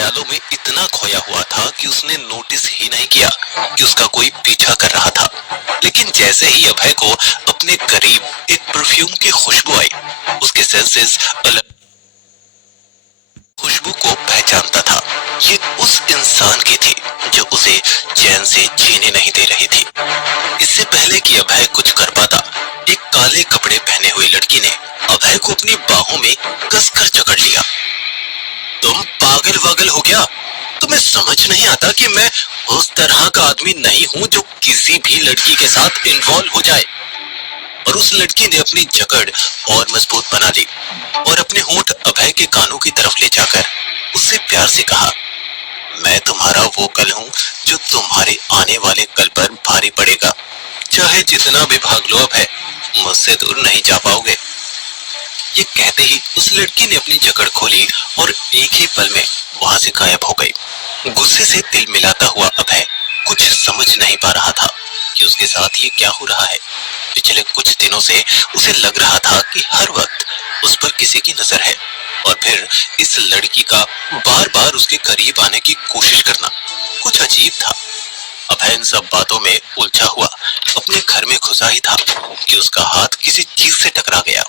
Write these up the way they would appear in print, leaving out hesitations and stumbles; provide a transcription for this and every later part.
ख्यालों में इतना खोया हुआ था कि उसने नोटिस ही नहीं किया कि उसका कोई पीछा कर रहा था। लेकिन जैसे ही अभय को अपने करीब एक परफ्यूम की खुशबू आई, उसके सेंसेस अलग खुशबू को पहचानता था। ये उस इंसान की थी जो उसे चैन से जीने नहीं दे रही थी। इससे पहले कि अभय कुछ कर पाता, एक काले कपड़े पहने हुए लड़की ने अभय को अपनी बाहों में कसकर जकड़ लिया। तुम पागल वागल हो गया? तुम्हें समझ नहीं आता कि मैं उस तरह का आदमी नहीं हूं जो किसी भी लड़की के साथ इन्वॉल्व हो जाए। और उस लड़की ने अपनी जकड़ और मजबूत बना ली और अपने होंठ अभय के कानों की तरफ ले जाकर उससे प्यार से कहा, मैं तुम्हारा वो कल हूं जो तुम्हारे आने वाले कल पर भारी पड़ेगा। चाहे जितना भी भाग लो अभय, मुझसे दूर नहीं जा पाओगे। ये कहते ही उस लड़की ने अपनी जकड़ खोली और एक ही पल में वहां से गायब हो गई। गुस्से से दिल मिलाता हुआ अभय कुछ समझ नहीं पा रहा था कि उसके साथ ये क्या हो रहा है। पिछले कुछ दिनों से उसे लग रहा था कि हर वक्त उस पर किसी की नजर है, और फिर इस लड़की का बार बार उसके करीब आने की कोशिश करना कुछ अजीब था। अभय इन सब बातों में उलझा हुआ अपने घर में घुसा ही था कि उसका हाथ किसी चीज से टकरा गया।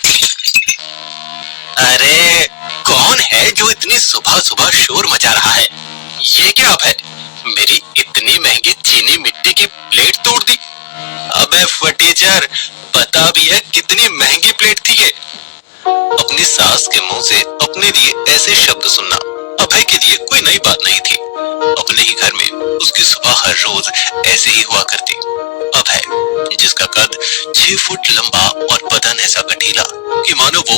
अरे कौन है जो इतनी सुबह सुबह शोर मचा रहा है? ये क्या अभय, मेरी इतनी महंगी चीनी मिट्टी की प्लेट तोड़ दी? अबे फटीचर, पता भी है कितनी महंगी प्लेट थी ये? अपनी सास के मुंह से अपने लिए ऐसे शब्द सुनना अभय के लिए कोई नई बात नहीं थी। अपने ही घर में उसकी सुबह हर रोज ऐसे ही हुआ करती। अभय, जिसका कद 6 फुट लंबा और बदन ऐसा गठीला कि मानो वो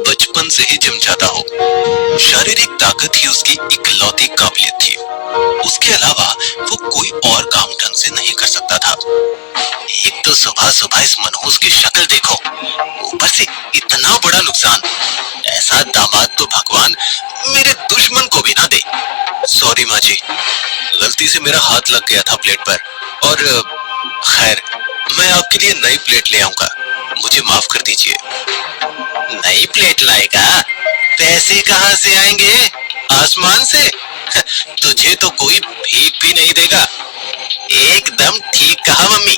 बचपन से ही जिम जाता हो। शारीरिक ताकत ही उसकी इकलौती काबिलियत थी। उसके अलावा वो कोई और काम ढंग से नहीं कर सकता था। एक तो सुबह सुबह इस मनहूस की शक्ल देखो, ऊपर से इतना बड़ा नुकसान। ऐसा दामाद तो भगवान मेरे दुश्मन को भी ना दे। सॉरी माँ जी, गलती से मेरा हाथ लग गया था प्लेट पर, और खैर मैं आपके लिए नई प्लेट ले आऊंगा, मुझे माफ कर दीजिए। नई प्लेट लाएगा? पैसे कहाँ से आएंगे? आसमान से? तुझे तो कोई भीख भी नहीं देगा। एकदम ठीक कहा मम्मी,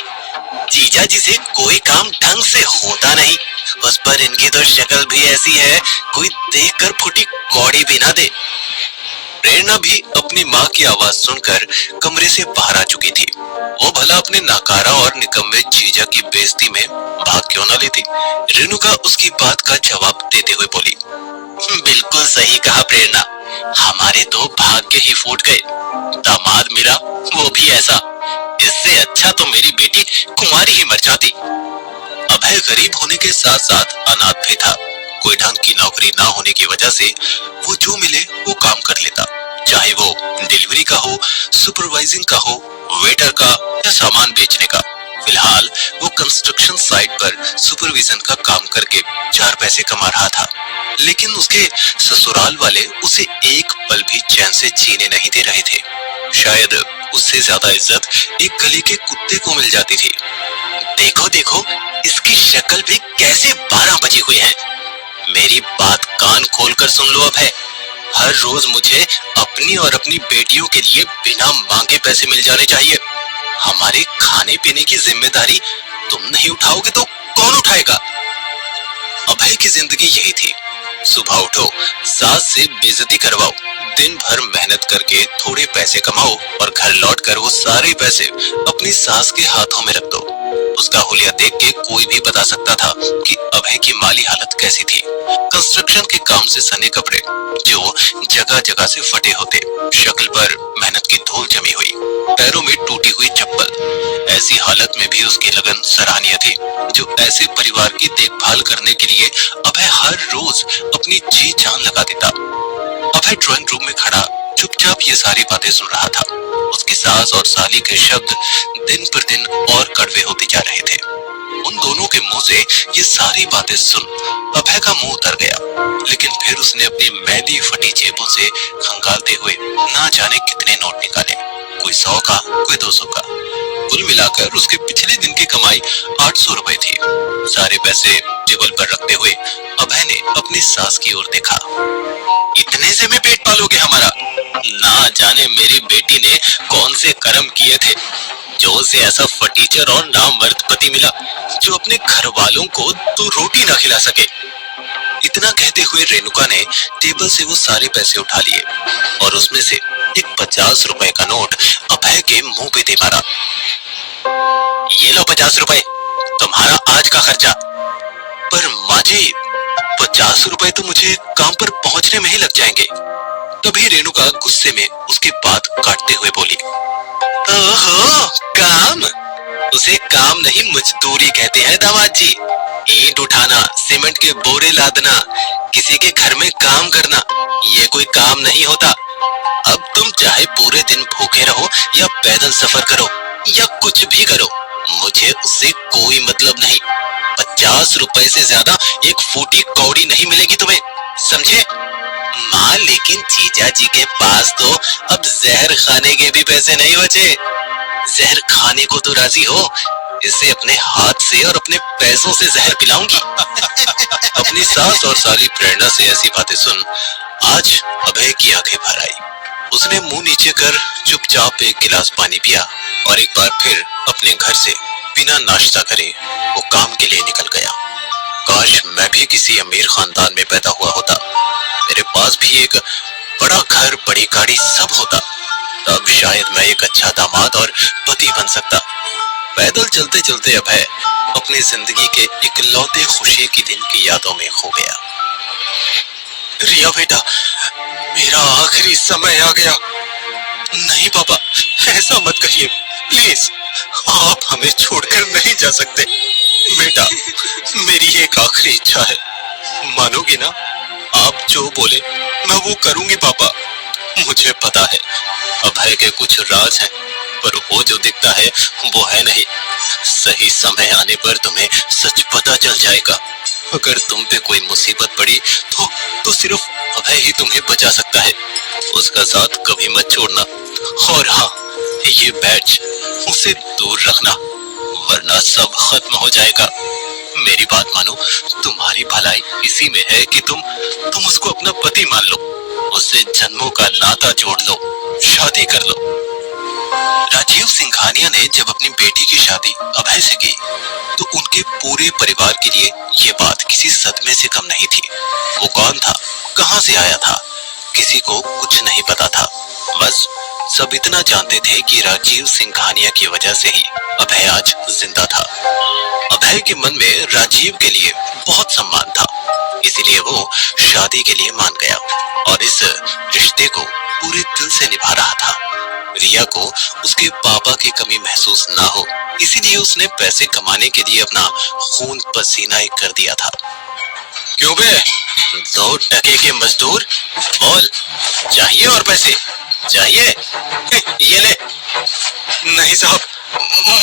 जीजा जी से कोई काम ढंग से होता नहीं। उस पर इनकी तो शक्ल भी ऐसी है, कोई देखकर फुटी कौड़ी भी ना दे। प्रेरणा भी अपनी माँ की आवाज सुनकर कमरे से बाहर आ चुकी थी। वो भला अपने नाकारा और निकम्मे जीजा की बेइज्जती में भाग क्यों ना लेती। रेणुका उसकी बात का जवाब देते हुए बोली, बिल्कुल सही कहा प्रेरणा, हमारे तो भाग्य ही फूट गए। दामाद मिला वो भी ऐसा। इससे अच्छा तो मेरी बेटी कुंवारी ही मर जाती। अभय गरीब होने के साथ साथ अनाथ भी था। कोई ढंग की नौकरी ना होने की वजह से वो जो मिले वो काम कर लेता, चाहे वो डिलीवरी का हो, सुपरवाइजिंग का हो, वेटर का या सामान बेचने का। फिलहाल वो कंस्ट्रक्शन साइट पर सुपरविजन का काम करके 4 पैसे कमा रहा था। लेकिन उसके ससुराल वाले उसे एक पल भी चैन से जीने नहीं दे रहे थे। शायद उससे ज्यादा इज्जत एक गली के कुत्ते को मिल जाती थी। देखो देखो, इसकी शक्ल भी कैसे 12 बजी हुई है। मेरी बात कान खोलकर सुन लो अभय, हर रोज मुझे अपनी और अपनी बेटियों के लिए बिना मांगे पैसे मिल जाने चाहिए। हमारे खाने पीने की जिम्मेदारी तुम नहीं उठाओगे तो कौन उठाएगा? अभय की जिंदगी यही थी, सुबह उठो, सास से बेइज्जती करवाओ, दिन भर मेहनत करके थोड़े पैसे कमाओ और घर लौटकर वो सारे पैसे अपनी सास के हाथों में रख दो। उसका हुलिया देख के कोई भी बता सकता था कि अभय की माली हालत कैसी थी। कंस्ट्रक्शन के काम से सने कपड़े जो जगह जगह से फटे होते, शक्ल पर मेहनत की धूल जमी हुई, पैरों में टूटी हुई चप्पल। ऐसी हालत में भी उसकी लगन सराहनीय थी। जो ऐसे परिवार की देखभाल करने के लिए अभय हर रोज अपनी जी जान लगा देता। अभय ड्राइंग रूम में खड़ा चुपचाप ये सारी बातें सुन रहा था। उसकी सास और साली के शब्द दिन पर दिन और कड़वे होते जा रहे थे। उन दोनों के मुंह से ये सारी बातें सुन अभय का मुंह उतर गया। लेकिन फिर उसने अपनी मैली फटी जेबों से खंगालते हुए ना जाने कितने नोट निकाले, कोई 100 का, कोई 200 का। कुल मिलाकर उसके पिछले दिन की कमाई 800 रुपए थी। सारे पैसे टेबल पर रखते हुए अभय ने अपनी सास की ओर देखा। इतने से में पेट पालोगे हमारा? कर्म किए थे जो उसे ऐसा फटीचर और नामर्द पति मिला जो अपने घर वालों को तो रोटी ना खिला सके। इतना कहते हुए रेणुका ने टेबल से वो सारे पैसे उठा लिए और उसमें से एक 50 रुपए का नोट अभय के मुंह पे दे मारा। ये लो 50 रुपए, तुम्हारा आज का खर्चा। पर माँ जी, 50 रुपए तो मुझे काम पर पहुंचने में ही लग जाएंगे। तभी रेणुका गुस्से में उसकी बात काटते हुए बोली, ओहो, काम? उसे काम नहीं मजदूरी कहते हैं दामाद जी। ईंट उठाना, सीमेंट के बोरे लादना, किसी के घर में काम करना, ये कोई काम नहीं होता। अब तुम चाहे पूरे दिन भूखे रहो या पैदल सफर करो या कुछ भी करो, मुझे उससे कोई मतलब नहीं। 50 रुपए से ज्यादा एक फूटी कौड़ी नहीं मिलेगी तुम्हें, समझे? माँ, लेकिन जीजा जी के पास तो अब जहर खाने के भी पैसे नहीं बचे। जहर खाने को तो राजी हो, इसे अपने हाथ से और अपने पैसों से जहर पिलाऊंगी। अपनी सास और साली प्रेरणा से ऐसी बातें सुन आज अभय की आंखें भर आई। उसने मुंह नीचे कर चुपचाप एक गिलास पानी पिया और एक बार फिर अपने घर से बिना नाश्ता करे वो काम के लिए निकल गया। काश मैं भी किसी अमीर खानदान में पैदा हुआ होता, मेरे पास भी एक बड़ा घर, बड़ी गाड़ी सब होता, तब शायद मैं एक अच्छा दामाद और पति बन सकता। पैदल चलते चलते अभय अपनी जिंदगी के इकलौते खुशी की दिन की यादों में खो गया। रिया बेटा, मेरा आखिरी समय आ गया। नहीं पापा, ऐसा मत कहिए प्लीज, आप हमें छोड़कर नहीं जा सकते। बेटा, मेरी एक आखिरी इच्छा है, मानोगी ना? आप जो बोले मैं वो करूंगी पापा। मुझे पता है अभय के कुछ राज हैं, पर वो जो दिखता है वो है नहीं। सही समय आने पर तुम्हें सच पता चल जाएगा। अगर तुम पे कोई मुसीबत पड़ी तो सिर्फ अभय ही तुम्हें बचा सकता है। उसका साथ कभी मत छोड़ना। और हाँ, ये बैच उसे दूर रखना, वरना सब खत्म हो जाएगा। मेरी बात मानो, तुम्हारी भलाई इसी में है कि तुम उसको अपना पति मान लो, उससे जन्मों का नाता जोड़ लो, शादी कर लो। राजीव सिंघानिया ने जब अपनी बेटी की शादी अभय से की तो उनके पूरे परिवार के लिए ये बात किसी सदमे से कम नहीं थी। वो कौन था, कहां से आया था, किसी को कुछ नहीं पता था। बस सब इतना जानते थे कि राजीव सिंघानिया की वजह से ही अभय आज जिंदा था। अभय के मन में राजीव के लिए बहुत सम्मान था, इसीलिए वो शादी के लिए मान गया और इस रिश्ते को पूरे दिल से निभा रहा था। रिया को उसके पापा की कमी महसूस ना हो, इसीलिए उसने पैसे कमाने के लिए अपना खून पसीना एक कर दिया था। क्यों बे, 2 टके के मजदूर, बोल, चाहिए और पैसे चाहिए? ये ले। नहीं साहब,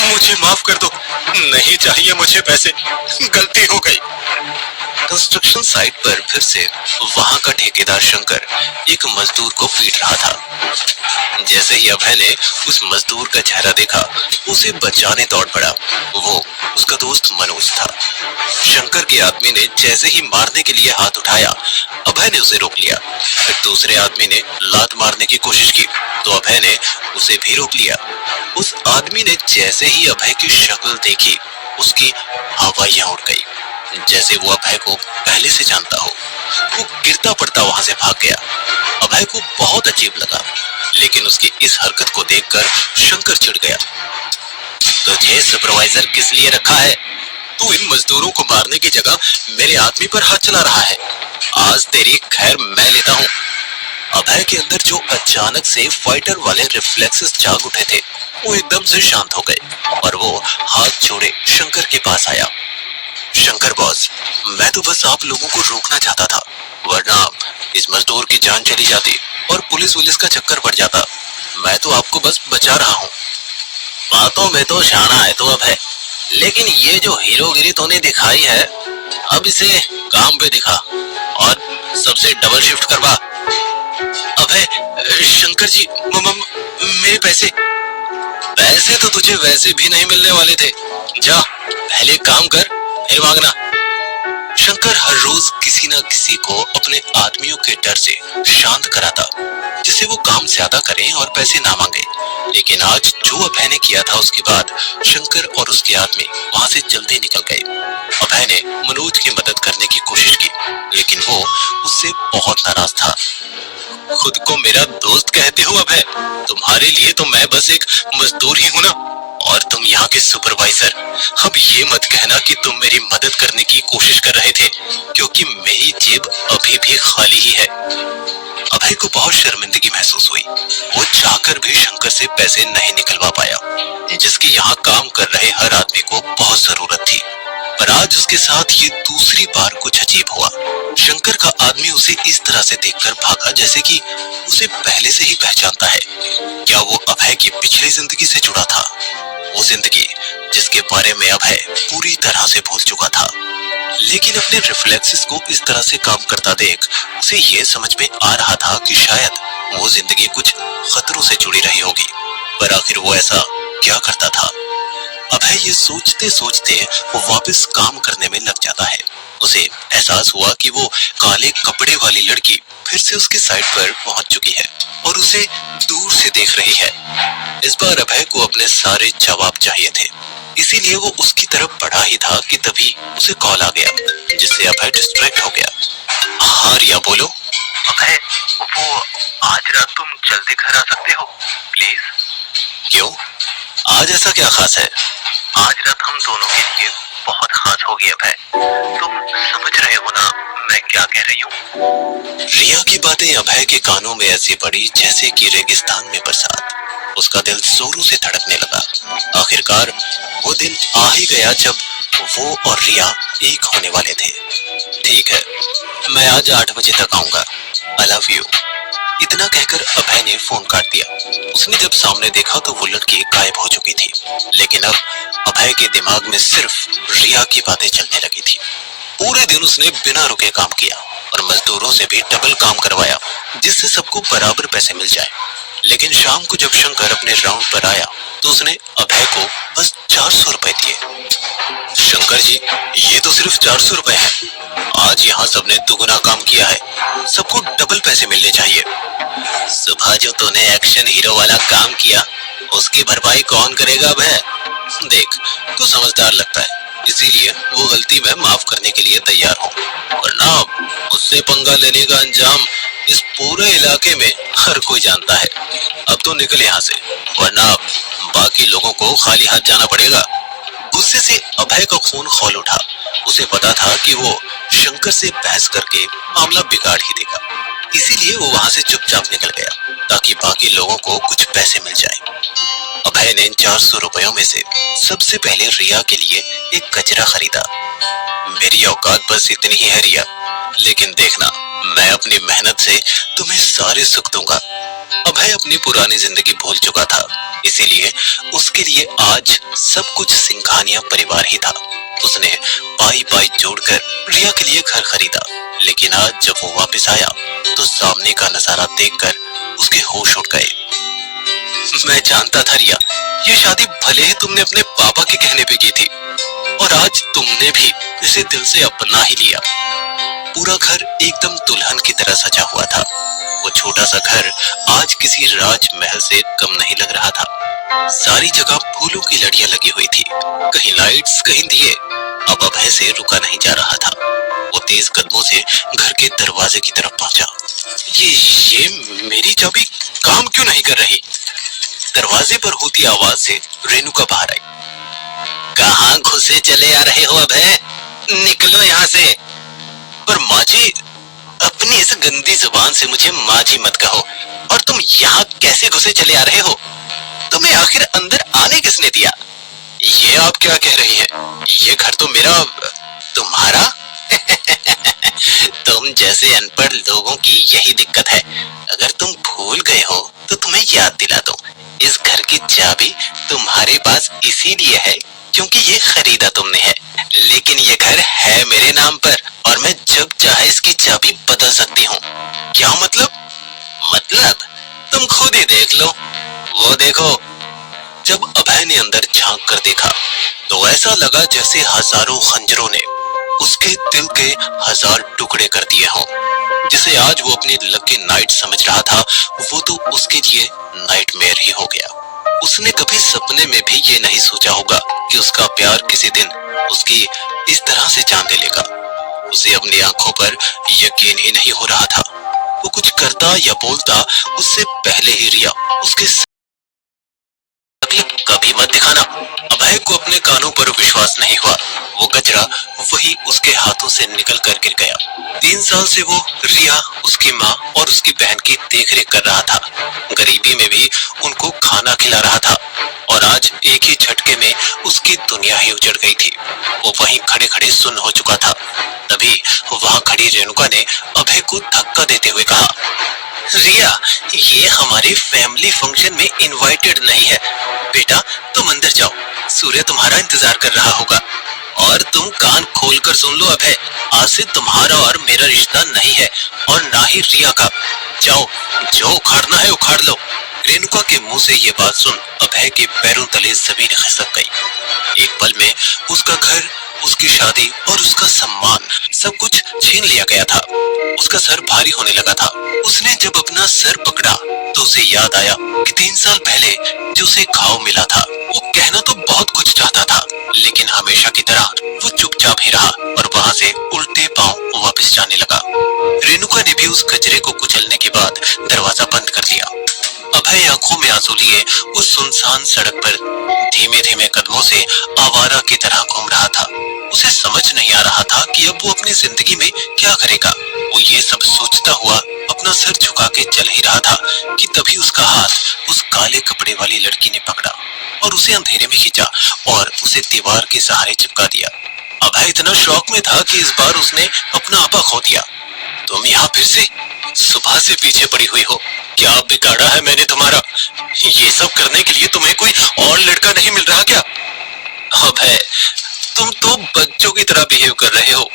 मुझे माफ कर दो, नहीं चाहिए मुझे पैसे, गलती हो गई। कंस्ट्रक्शन साइट पर फिर से वहां का ठेकेदार शंकर एक मजदूर को पीट रहा था। जैसे ही अभय ने उस मजदूर का चेहरा देखा, उसे बचाने दौड़ पड़ा। वो उसका दोस्त मनोज था। शंकर के आदमी ने जैसे ही मारने के लिए हाथ उठाया, अभय ने उसे रोक लिया। फिर दूसरे आदमी ने लात मारने की कोशिश की तो अभय ने उसे भी रोक लिया। उस आदमी ने जैसे ही अभय की शक्ल देखी, उसकी हवाइयां उड़ गई, जैसे वो अभय को पहले से जानता हो। वो गिरता पड़ता वहां से भाग गया। अभय को बहुत अजीब लगा, लेकिन उसकी इस हरकत को देखकर शंकर चिढ़ गया। तुझे सुपरवाइजर किस लिए रखा है? तू इन मजदूरों को मारने की जगह मेरे आदमी पर हाथ चला रहा है। आज तेरी खैर मैं लेता हूँ। अभय के अंदर जो अचानक से फाइटर वाले रिफ्लेक्सेस जाग उठे थे, वो एकदम से शांत हो गए और वो हाथ जोड़े शंकर के पास आया। शंकर बॉस, मैं तो बस आप लोगों को रोकना चाहता था, वरना इस मजदूर की जान चली जाती और पुलिस का चक्कर पड़ जाता। मैं तो आपको बस बचा रहा हूँ। बातों में तो शाना है तो अभय, लेकिन ये जो हीरोगिरी तूने दिखाई है, अब इसे काम पे दिखा और सबसे डबल शिफ्ट करवा। अभय, शंकर जी, मेरे पैसे तो तुझे वैसे भी नहीं मिलने वाले थे। जा, पहले काम कर, फिर मांगना। शंकर हर रोज किसी न किसी को अपने आदमियों के डर से शांत कराता, जिससे वो काम ज्यादा करें और पैसे ना मांगे। लेकिन आज जो अभय ने किया था, उसके बाद शंकर और उसके आदमी वहां से जल्दी निकल गए। अभय ने मनोज की मदद करने की कोशिश की, लेकिन वो उससे बहुत नाराज था। खुद को मेरा दोस्त कहते हो अभय? तुम्हारे लिए तो मैं बस एक मजदूर ही हूं ना, और तुम यहाँ के सुपरवाइजर। अब ये मत कहना कि तुम मेरी मदद करने की कोशिश कर रहे थे, क्योंकि मेरी जेब अभी भी खाली ही है। अभय को बहुत शर्मिंदगी महसूस हुई। वो चाहकर भी शंकर से पैसे नहीं निकलवा पाया, जिसकी यहाँ काम कर रहे हर आदमी को बहुत जरूरत थी। पर आज उसके साथ ये दूसरी बार कुछ अजीब हुआ। शंकर का आदमी उसे इस तरह से देखकर भागा जैसे कि उसे पहले से ही पहचानता है। क्या वो अभय की पिछली जिंदगी से जुड़ा था? वो जिंदगी जिसके बारे में अभय पूरी तरह से भूल चुका था। लेकिन अपने रिफ्लेक्सेस को इस तरह से काम करता देख उसे ये समझ में आ रहा था कि शायद वो जिंदगी कुछ खतरों से जुड़ी रही होगी। पर आखिर वो ऐसा क्या करता था? अभय ये सोचते सोचते वो वापस काम करने में लग जाता है। उसे एहसास हुआ कि वो काले कपड़े वाली लड़की फिर से उसकी साइड पर पहुंच चुकी है और उसे दूर से देख रही है। इस बार अभय को अपने सारे जवाब चाहिए थे, इसीलिए वो उसकी तरफ बढ़ा ही था कि तभी उसे कॉल आ गया, जिससे अभय डिस्ट्रैक्ट हो गया। हाँ रिया, बोलो। अभय, वो आज रात तुम जल्दी घर आ सकते हो प्लीज? क्यों, आज ऐसा क्या खास है? आज रात हम दोनों के लिए बहुत खास होगी अभय। तुम समझ रहे हो ना मैं क्या कह रही हूँ? रिया की बातें अभय के कानों में ऐसी पड़ी जैसे कि रेगिस्तान में बरसात। उसका दिल जोरों से धड़कने लगा। आखिरकार वो दिन आ ही गया जब वो और रिया एक होने वाले थे। ठीक है, मैं आज 8 बजे तक आऊंगा। I love you. इतना कहकर अभय ने फोन काट दिया। उसने जब सामने देखा तो वो लड़की गायब हो चुकी थी, लेकिन अब अभय के दिमाग में सिर्फ रिया की बातें चलने लगी थी। पूरे दिन उसने बिना रुके काम किया और मजदूरों से भी डबल काम करवाया, जिससे सबको बराबर पैसे मिल जाए। लेकिन शाम को जब शंकर अपने राउंड पर आया तो उसने अभय को बस 400 रुपए दिए। शंकर जी, ये तो सिर्फ 400 रुपए हैं। आज यहाँ सबने दुगुना काम किया है, सबको डबल पैसे मिलने चाहिए। सुबह जो तूने एक्शन हीरो वाला काम किया, उसकी भरपाई कौन करेगा अभय? देख, तू समझदार लगता है, इसीलिए वो गलती मैं माफ करने के लिए तैयार हूँ, वरना उससे पंगा लेने का अंजाम इस पूरे इलाके में हर कोई जानता है। अब तो निकल यहाँ से, वरना बाकी लोगों को खाली हाथ जाना पड़ेगा। गुस्से से अभय का खून खौल उठा। उसे पता था कि वो शंकर से बहस करके मामला बिगाड़ ही देगा, इसीलिए वो वहां से चुपचाप निकल गया ताकि बाकी लोगों को कुछ पैसे मिल जाए। अभय ने इन 400 रुपयों में से सबसे पहले रिया के लिए एक कचरा खरीदा। मेरी औकात बस इतनी ही है रिया, लेकिन देखना, मैं अपनी मेहनत से तुम्हें सारे सुख दूंगा। अभय अपनी पुरानी जिंदगी भूल चुका था, इसीलिए उसके लिए आज सब कुछ सिंघानिया परिवार ही था। उसने पाई पाई जोड़कर रिया के लिए घर खरीदा, लेकिन आज जब वो वापस आया तो सामने का नजारा देखकर उसके होश उड़ गए। मैं जानता था रिया, ये शादी भले ही तुमने अपने पापा के कहने पे की थी, और आज तुमने भी इसे दिल से अपना ही लिया। पूरा घर एकदम दुल्हन की तरह सजा हुआ था। वो छोटा सा घर आज किसी राजमहल से कम नहीं लग रहा था। सारी जगह फूलों की लड़ियां लगी हुई थी, कहीं लाइट्स, कहीं दिए। अब अभय से रुका नहीं जा रहा था। वो तेज कदमों से घर के दरवाजे की तरफ पहुंचा। ये मेरी चाबी काम क्यों नहीं कर रही? दरवाजे पर होती आवाज से रेणुका बाहर आई। कहाँ घुसे चले आ रहे हो अभय? निकलो यहाँ से। पर माँ जी, अपनी इस गंदी जुबान से मुझे माँ जी मत कहो। और तुम यहाँ कैसे घुसे चले आ रहे हो? तुम्हें आखिर अंदर आने किसने दिया? ये आप क्या कह रही हैं? ये घर तो मेरा, तुम्हारा? तुम जैसे अनपढ़ लोगों की यही दिक्कत है। अगर तुम भूल गए हो तो तुम्हें याद दिला दूं, इस घर की चाबी तुम्हारे पास इसीलिए है क्योंकि ये खरीदा तुमने है, लेकिन ये घर है मेरे नाम पर और मैं जब चाहे इसकी चाबी बदल सकती हूँ। क्या मतलब? मतलब तुम खुद ही देख लो। वो देखो। जब अभय ने अंदर झांक कर देखा तो ऐसा लगा जैसे हजारों खंजरों ने उसके दिल के 1000 टुकड़े कर दिए हों। जिसे आज वो अपनी लकी नाइट समझ रहा था, वो तो उसके लिए नाइटमेयर ही हो गया। उसने कभी सपने में भी ये नहीं सोचा होगा कि उसका प्यार किसी दिन उसकी इस तरह से जान ले लेगा। उसे अपनी आंखों पर यकीन ही नहीं हो रहा था। वो कुछ करता या बोलता, उससे पहले ही रिया उसके तकलीफ कभी मत दिखाना। अभय को अपने कानों पर विश्वास नहीं हुआ। वो गजरा वही उसके हाथों से निकल कर गिर गया। 3 साल से वो रिया, उसकी माँ और उसकी बहन की देखरेख कर रहा था। गरीबी में भी उनको खाना खिला रहा था और आज एक ही झटके में उसकी दुनिया ही उजड़ गई थी। वो वहीं खड़े खड़े सुन्न हो चुका था। तभी वहां खड़ी रेणुका ने अभय को धक्का देते हुए कहा, रिया, ये हमारे फैमिली फंक्शन में इनवाइटेड नहीं है। बेटा, तुम अंदर जाओ, सूर्य तुम्हारा इंतजार कर रहा होगा। और तुम कान खोलकर सुन लो अभय, आज से तुम्हारा और मेरा रिश्ता नहीं है और ना ही रिया का। जाओ, जो उखाड़ना है उखाड़ लो। रेणुका के मुंह से ये बात सुन अभय के पैरों तले जमीन खिसक गई। एक पल में उसका घर, उसकी शादी और उसका सम्मान सब कुछ छीन लिया गया था। उसका सर भारी होने लगा था। उसने जब अपना सर पकड़ा तो उसे याद आया कि 3 साल पहले जो उसे घाव मिला था। वो कहना तो बहुत कुछ चाहता था, लेकिन हमेशा की तरह वो चुपचाप ही रहा और वहां से उल्टे पांव वापस जाने लगा। रेणुका ने भी उस कचरे को कुचलने के बाद दरवाजा बंद कर दिया। अभय आंखों में आंसू लिए उस सुनसान सड़क पर धीमे धीमे कदमों से आवारा की तरह घूम रहा था। उसे समझ नहीं आ रहा था कि अब वो अपनी जिंदगी में क्या करेगा। वो ये सब सोचता हुआ अपना सर झुका के चल ही रहा था कि तभी उसका हाथ उस काले कपड़े वाली लड़की ने पकड़ा और उसे अंधेरे में खींचा और उसे दीवार के सहारे चिपका दिया। अभय इतना शौक में था कि इस बार उसने अपना आपा खो दिया। तुम यहाँ फिर से? सुबह से पीछे पड़ी हुई हो। क्या बिगाड़ा है मैंने तुम्हारा? ये सब करने के लिए तुम्हें कोई और लड़का नहीं मिल रहा क्या? अभय, तुम तो बच्चों की तरह बिहेव कर रहे हो।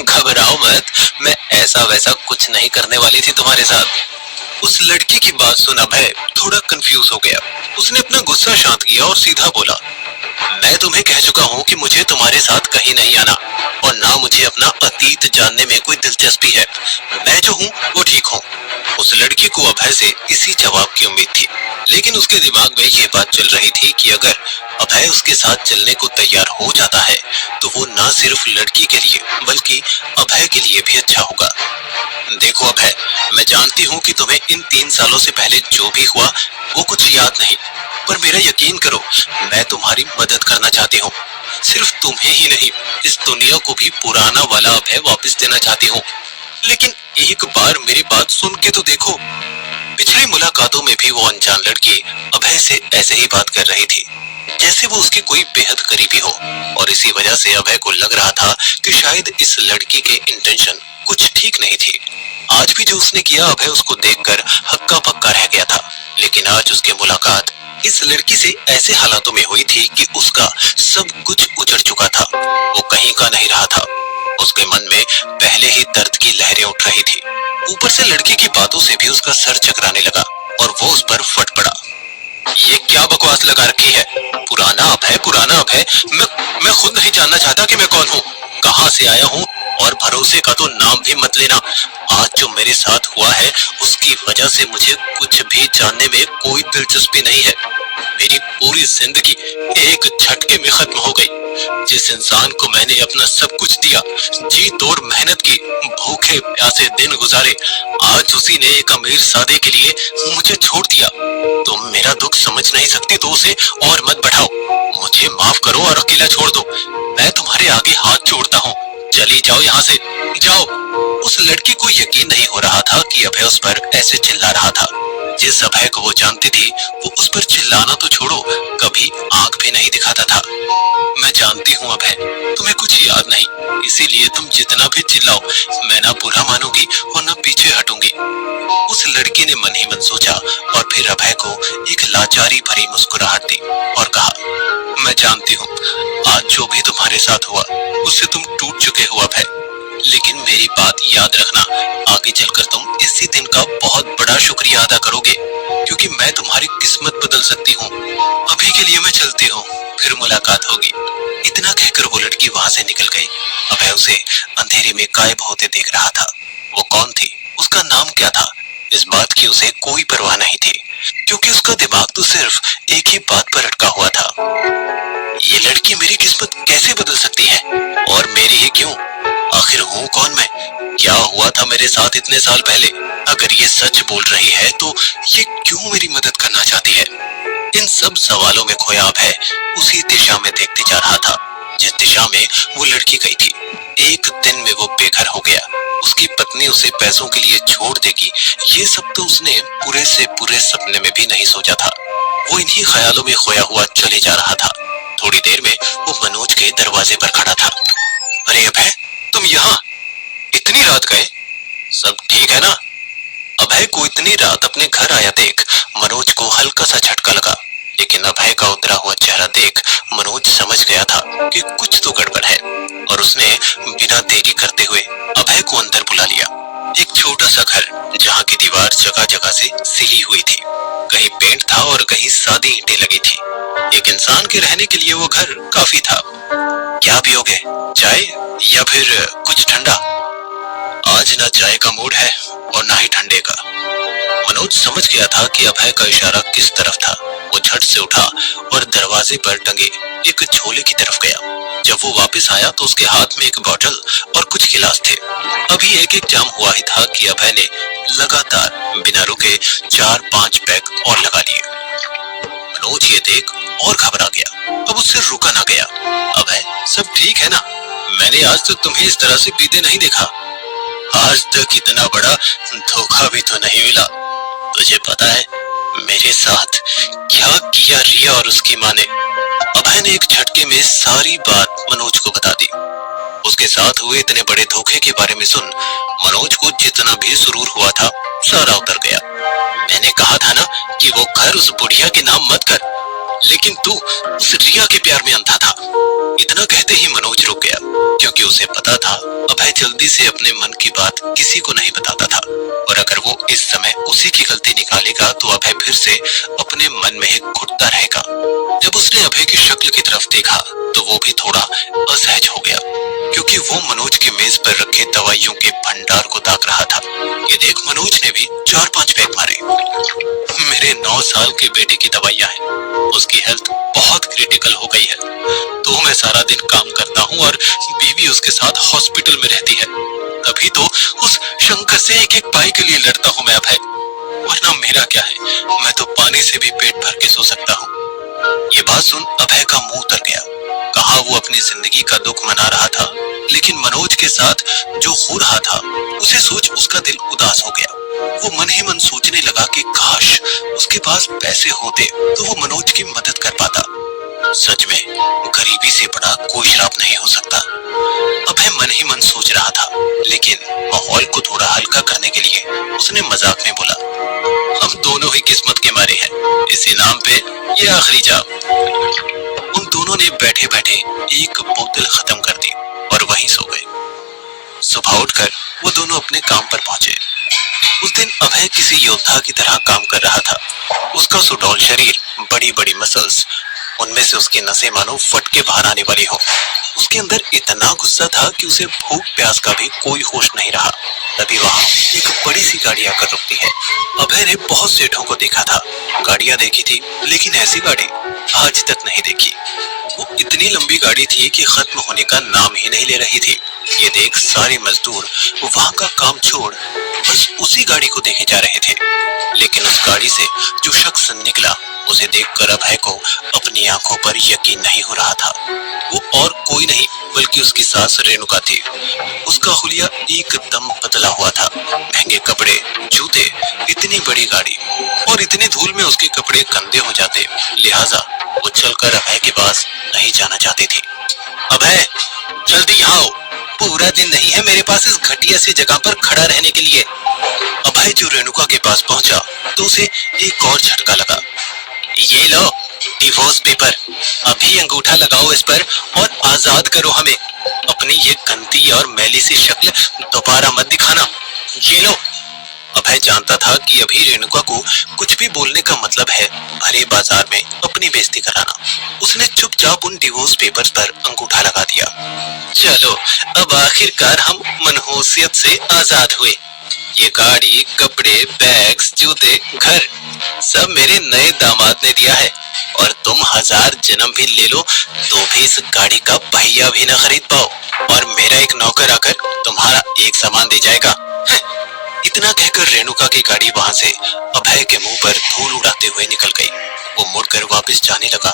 घबराओ मत, मैं ऐसा वैसा कुछ नहीं करने वाली थी तुम्हारे साथ। उस लड़की की बात सुन अभय थोड़ा कंफ्यूज हो गया। उसने अपना गुस्सा शांत किया और सीधा बोला, मैं तुम्हें कह चुका हूँ कि मुझे तुम्हारे साथ कहीं नहीं आना और ना मुझे अपना अतीत जानने में कोई दिलचस्पी है। मैं जो हूँ वो ठीक हूँ। उस लड़की को अभय से इसी जवाब की उम्मीद थी, लेकिन उसके दिमाग में ये बात चल रही थी कि अगर अभय उसके साथ चलने को तैयार हो जाता है तो वो ना सिर्फ लड़की के लिए बल्कि अभय के लिए भी अच्छा होगा। देखो अभय, मैं जानती हूँ कि तुम्हें इन 3 सालों से पहले जो भी हुआ वो कुछ याद नहीं, पर मेरा यकीन करो, मैं तुम्हारी मदद करना चाहती हूँ। सिर्फ तुम्हें ही नहीं, इस दुनिया को भी पुराना वाला अभय वापस देना चाहती हूँ। लेकिन एक बार मेरी बात सुन के तो देखो। पिछली मुलाकातों में भी वो अनजान लड़की अभय से ऐसे ही बात कर रही थी, जैसे वो उसकी कोई बेहद करीबी हो, और इसी वजह से अभय को लग रहा था कि शायद इस लड़की के इंटेंशन कुछ ठीक नहीं थी। आज भी जो उसने किया, अभय उसको देखकर हक्का बक्का रह गया था। लेकिन आज उसकी मुलाकात इस लड़की से ऐसे हालातों में हुई थी कि उसका सब कुछ उजड़ चुका था। वो कहीं का नहीं रहा था। उसके मन में पहले ही दर्द की लहरें उठ रही थी। ऊपर से लड़की की बातों से भी उसका सर चकराने लगा और वो उस पर फट पड़ा। ये क्या बकवास लगा रखी है? पुराना अभय, पुराना अभय। मैं खुद नहीं जानना चाहता कि मैं कौन हूँ, कहाँ से आया हूँ, और भरोसे का तो नाम भी मत लेना। आज जो मेरे साथ हुआ है उसकी वजह से मुझे कुछ भी जानने में कोई दिलचस्पी नहीं है। मेरी पूरी जिंदगी एक झटके में खत्म हो गई। जिस इंसान को मैंने अपना सब कुछ दिया, जी तोड़ मेहनत की, भूखे प्यासे दिन गुजारे, आज उसी ने एक अमीर सादे के लिए मुझे छोड़ दिया। तुम मेरा दुख समझ नहीं सकती तो उसे और मत बढ़ाओ। मुझे माफ करो और अकेला छोड़ दो। मैं तुम्हारे आगे हाथ जोड़ता हूँ। चली जाओ यहाँ से, जाओ। उस लड़की को यकीन नहीं हो रहा था कि अभय उस पर ऐसे चिल्ला रहा था। जिस अभय को वो जानती थी, वो उस पर चिल्लाना तो छोड़ो, कभी आंख भी नहीं दिखाता था। मैं जानती हूँ अभय, तुम्हें कुछ याद नहीं, इसीलिए तुम जितना भी चिल्लाओ मैं ना बुरा मानूंगी और ना पीछे हटूंगी। उस लड़की ने मन ही मन सोचा और फिर अभय को एक लाचारी भरी मुस्कुराहट दी और कहा, मैं जानती हूँ आज जो भी तुम्हारे साथ हुआ उससे तुम टूट चुके हो अभय, लेकिन मेरी बात याद रखना, आगे चलकर तुम इसी दिन का बहुत बड़ा शुक्रिया अदा करोगे, क्योंकि मैं तुम्हारी किस्मत बदल सकती हूँ। अभी के लिए मैं चलती हूँ, फिर मुलाकात होगी। इतना कहकर वो लड़की वहां से निकल गई। अभय उसे अंधेरे में गायब होते देख रहा था। वो कौन थी, उसका नाम क्या था, इस बात की उसे कोई परवाह नहीं थी, क्योंकि उसका दिमाग तो सिर्फ एक ही बात पर अटका हुआ था। ये लड़की मेरी किस्मत कैसे बदल सकती है, और मेरी ही क्यों? आखिर हूँ कौन मैं? क्या हुआ था मेरे साथ इतने साल पहले? अगर ये सच बोल रही है तो ये क्यों मेरी मदद करना चाहती है? इन सब सवालों में खोया अभय उसी दिशा में देखते जा रहा था जिस दिशा में वो लड़की गई थी। एक दिन में वो बेघर हो गया। उसकी पत्नी उसे पैसों के लिए छोड़ देगी, ये सब तो उसने पूरे से पूरे सपने में भी नहीं सोचा था। वो इन्हीं ख्यालों में खोया हुआ चले जा रहा था। थोड़ी देर में वो मनोज के दरवाजे पर खड़ा था। अरे अभय, तुम यहाँ इतनी रात गए? सब ठीक है ना? अभय को इतनी रात अपने घर आया देख मनोज को हल्का सा झटका लगा, लेकिन अभय का उतरा हुआ चेहरा देख मनोज समझ गया था कि कुछ तो गड़बड़ है, और उसने बिना देरी करते हुए अभय को अंदर बुला लिया। एक छोटा सा घर जहाँ की दीवार जगह जगह से सिली हुई थी, कहीं पेंट था और कहीं सादी ईंटें लगी थी। एक इंसान के रहने के लिए वो घर काफी था। क्या पियोगे, चाय या फिर कुछ ठंडा? आज ना चाय का मूड है और ना ही ठंडे का। मनोज समझ गया था कि अभय का इशारा किस तरफ था। वो झट से उठा और दरवाजे पर टंगे एक झोले की तरफ गया। जब वो वापस आया तो उसके हाथ में एक बोतल और कुछ गिलास थे। अभी एक एक जाम हुआ ही था कि अभय ने लगातार बिना रुके 4-5 पैक और लगा लिए। मनोज ये देख और घबरा गया। अब उससे रुका ना गया। अभय, सब ठीक है ना? मैंने आज तक तुम्हें इस तरह से पीते नहीं देखा। आज तक इतना बड़ा धोखा भी तो नहीं मिला। तुझे पता है मेरे साथ क्या किया रिया और उसकी माँ ने? अभय ने एक झटके में सारी बात मनोज को बता दी। उसके साथ हुए इतने बड़े धोखे के बारे में सुन मनोज को जितना भी सुरूर हुआ था सारा उतर गया। मैंने कहा था ना कि वो घर उस बुढ़िया के नाम मत कर, लेकिन तू उस रिया के प्यार में अंधा था। इतना कहते ही मनोज रुक गया, क्योंकि उसे पता था अभय जल्दी से अपने मन की बात किसी को नहीं बताता था, और अगर वो इस समय उसी की गलती निकालेगा तो अभय फिर से अपने मन में ही घुटता रहेगा। जब उसने अभय की शक्ल की तरफ देखा तो वो भी थोड़ा असहज हो गया, क्योंकि वो मनोज की मेज पर रखे दवाइयों के भंडार को ताक रहा था। ये देख मनोज ने भी 4-5 पैक मारे। मेरे 9 साल के बेटे की दवाइयां हैं, उसकी हेल्थ बहुत क्रिटिकल हो गई है, तो मैं सारा दिन काम करता हूँ और बीवी उसके साथ हॉस्पिटल में रहती है। तभी तो उस शंकर से एक एक पाई के लिए लड़ता हूँ मैं अभय, वरना मेरा क्या है, मैं तो पानी से भी पेट भर के सो सकता हूँ। ये बात सुन अभय का मुंह उतर गया। कहा वो अपनी जिंदगी का दुख मना रहा था, लेकिन मनोज के साथ जो हो रहा था उसे सोच उसका दिल उदास हो गया। वो मन ही मन सोचने लगा कि काश उसके पास पैसे होते तो वो मनोज की मदद कर पाता। सच में गरीबी से बड़ा कोई श्राप नहीं हो सकता, अभय मन ही मन सोच रहा था। लेकिन माहौल को थोड़ा हल्का करने के लिए उसने मजाक में बोला, हम दोनों ही किस्मत के मारे हैं, इसी नाम पे ये आखिरी जाम। उन दोनों ने बैठे बैठे एक बोतल खत्म कर दी और वहीं सो गए। सुबह उठकर वो दोनों अपने काम पर पहुंचे। उस दिन अभय किसी योद्धा की तरह काम कर रहा था। उसका सुडौल शरीर, बड़ी बड़ी मसल्स, उनमें से उसकी नसें मानो फट के बाहर आने वाली हो। उसके अंदर इतना गुस्सा था कि उसे भूख प्यास का भी कोई होश नहीं रहा। तभी वहां एक बड़ी सी गाड़ी आकर रुकती है। अभय ने बहुत सेठों को देखा था, गाड़ियां देखी थी, लेकिन ऐसी गाड़ी आज तक नहीं देखी। वो इतनी लंबी गाड़ी थी कि खत्म होने का नाम ही नहीं ले रही थी। ये देख सारे मजदूर वहां का काम छोड़ बस उसी गाड़ी को देखे जा रहे थे। लेकिन उस गाड़ी से जो शख्स निकला उसे देखकर अभय को अपनी आंखों पर यकीन नहीं हो रहा था। वो और कोई नहीं बल्कि उसकी सास रेणुका थी। उसका हुलिया एकदम बदला हुआ था, महंगे कपड़े, जूते, इतनी बड़ी गाड़ी, और इतनी धूल में उसके कपड़े गंदे हो जाते, लिहाजा वो चलकर अभय के पास नहीं जाना चाहती थी। अभय, जल्दी यहाँ आओ, पूरा दिन नहीं है मेरे पास इस घटिया सी जगह पर खड़ा रहने के लिए। अभय जो रेणुका के पास पहुंचा तो उसे एक और झटका लगा। ये लो डिवोर्स पेपर, अभी अंगूठा लगाओ इस पर और आजाद करो हमें। अपनी ये गंदी और मैली सी शक्ल दोबारा मत दिखाना। ये लो। अभय जानता था कि अभी रेणुका को कुछ भी बोलने का मतलब है भरे बाजार में अपनी बेइज्जती कराना। उसने चुपचाप उन डिवोर्स पेपर्स पर अंगूठा लगा दिया। चलो, अब आखिरकार हम मनहूसियत से आजाद हुए। ये गाड़ी, कपड़े, बैग्स, जूते, घर सब मेरे नए दामाद ने दिया है और तुम 1000 जन्म भी ले लो तो भी इस गाड़ी का पहिया भी न खरीद पाओ और मेरा एक नौकर आकर तुम्हारा एक सामान दे जाएगा। इतना कहकर रेणुका की गाड़ी वहां से अभय के मुंह पर धूल उड़ाते हुए निकल गई। वो मुड़कर वापस जाने लगा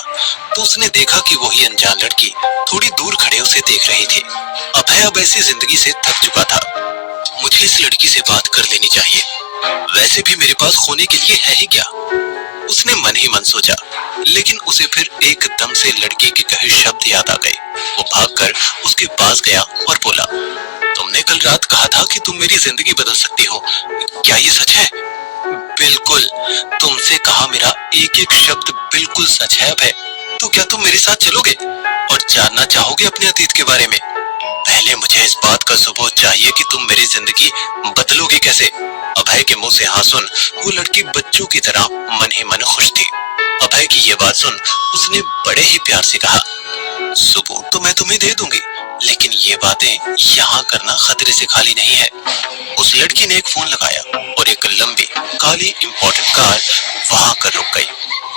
तो उसने देखा कि वही अनजान लड़की थोड़ी दूर खड़े उसे देख रही थी। अभय अब ऐसी जिंदगी से थक चुका था। मुझे इस लड़की से बात कर लेनी चाहिए, वैसे भी मेरे पास खोने के लिए है ही क्या, उसने मन ही मन सोचा। लेकिन उसे फिर एकदम से लड़की के कहे शब्द याद आ गए। वो भागकर उसके पास गया और बोला, तुमने कल रात कहा था कि तुम मेरी जिंदगी बदल सकती हो, क्या ये सच है? बिल्कुल, तुमसे कहा मेरा एक एक शब्द बिल्कुल सच है अभय। तो क्या तुम मेरे साथ चलोगे और जानना चाहोगे अपने अतीत के बारे में? पहले मुझे इस बात का सबूत चाहिए कि तुम मेरी जिंदगी बदलोगे कैसे। अभय के मुंह से हाँ सुन वो लड़की बच्चों की तरह मन ही मन खुश थी। अभय की ये बात सुन उसने बड़े ही प्यार से कहा, सबूत तो मैं तुम्हें दे दूंगी, लेकिन ये बातें यहाँ करना खतरे से खाली नहीं है। उस लड़की ने एक फोन लगाया और एक लंबी काली इंपोर्टेड कार वहां कर रुक गई।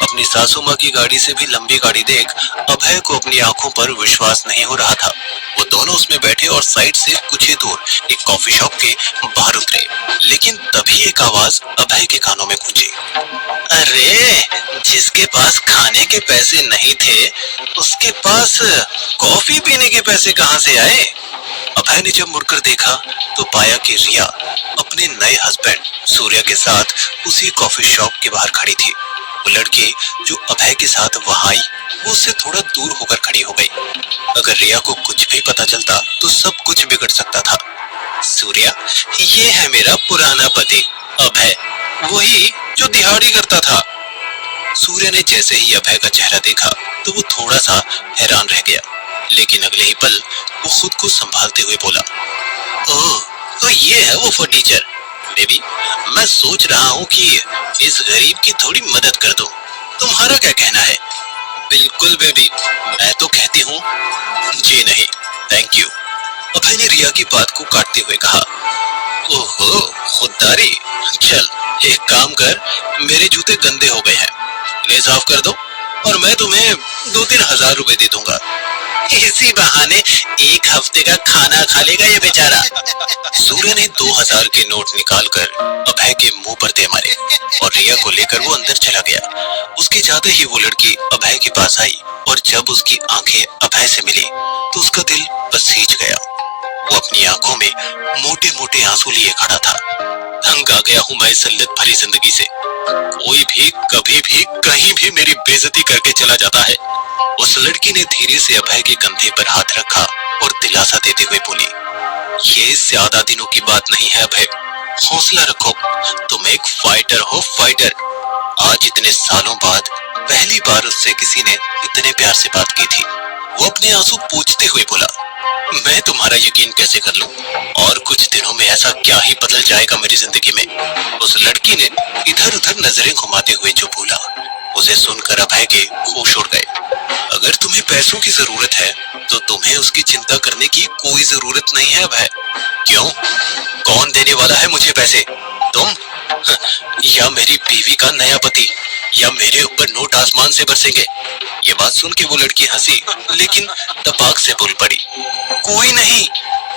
अपनी सासू माँ की गाड़ी से भी लंबी गाड़ी देख अभय को अपनी आंखों पर विश्वास नहीं हो रहा था। वो दोनों उसमें बैठे और साइड से कुछ ही दूर एक कॉफी शॉप के बाहर उतरे। लेकिन तभी एक आवाज अभय के कानों में गूंजी, अरे, जिसके पास खाने के पैसे नहीं थे उसके पास कॉफी पीने के पैसे कहाँ से आए? अभय ने जब मुड़कर देखा तो पाया कि रिया अपने नए हस्बैंड सूर्या के साथ उसी कॉफी शॉप के बाहर खड़ी थी। वो लड़की जो अभय के साथ वहां आई वो उससे थोड़ा दूर होकर खड़ी हो गई। अगर रिया को कुछ भी पता चलता तो सब कुछ बिगड़ सकता था। सूर्या, ये है मेरा पुराना पति अभय, वही जो दिहाड़ी करता था। सूर्य ने जैसे ही अभय का चेहरा देखा तो वो थोड़ा सा हैरान रह गया, लेकिन अगले ही पल वो खुद को संभालते हुए बोला, ओह, तो ये है वो फर्नीचर। बेबी, मैं सोच रहा हूँ कि इस गरीब की थोड़ी मदद कर दूं। तुम्हारा क्या कहना है? बिल्कुल बेबी, मैं तो कहती हूँ जी नहीं, थैंक यू। अभय ने रिया की बात को काटते हुए कहा, ओहो, खुददारी। चल एक काम कर, मेरे जूते गंदे हो गए हैं, इन्हें साफ कर दो और मैं तुम्हें 2-3 हजार रुपए दे दूंगा। इसी बहाने एक हफ्ते का खाना खा लेगा ये बेचारा। सूर्य ने 2000 के नोट निकालकर अभय के मुंह पर दे मारे और रिया को लेकर वो अंदर चला गया। उसके जाते ही वो लड़की अभय के पास आई और जब उसकी आंखें अभय से मिली तो उसका दिल पसीज गया। वो अपनी आंखों में मोटे मोटे आंसू लिए खड़ा था। तंग आ गया हूँ मैं इस जिल्लत भरी जिंदगी से। कोई भी कभी भी कहीं भी मेरी बेइज्जती करके चला जाता है। उस लड़की ने धीरे से अभय के कंधे पर हाथ रखा और दिलासा देते हुए बोली, ये ज्यादा दिनों की बात नहीं है अभय, हौसला रखो, तुम एक फाइटर हो, फाइटर। आज इतने सालों बाद पहली बार उससे किसी ने इतने प्यार से बात की थी। वो अपने आंसू पोंछते हुए बोला, मैं तुम्हारा यकीन कैसे कर लूं? और कुछ दिनों में ऐसा क्या ही बदल जाएगा मेरी जिंदगी में। उस लड़की ने इधर उधर नजरें घुमाते हुए जो बोला उसे सुनकर अभय के होश उड़ गए। अगर तुम्हें पैसों की जरूरत है तो तुम्हें उसकी चिंता करने की कोई जरूरत नहीं है अभय। क्यों? कौन देने वाला है मुझे पैसे? तुम? या मेरी बीवी का नया पति? या मेरे ऊपर नोट आसमान से बरसेंगे? ये बात सुन के वो लड़की हंसी लेकिन तपाक से बोल पड़ी, कोई नहीं,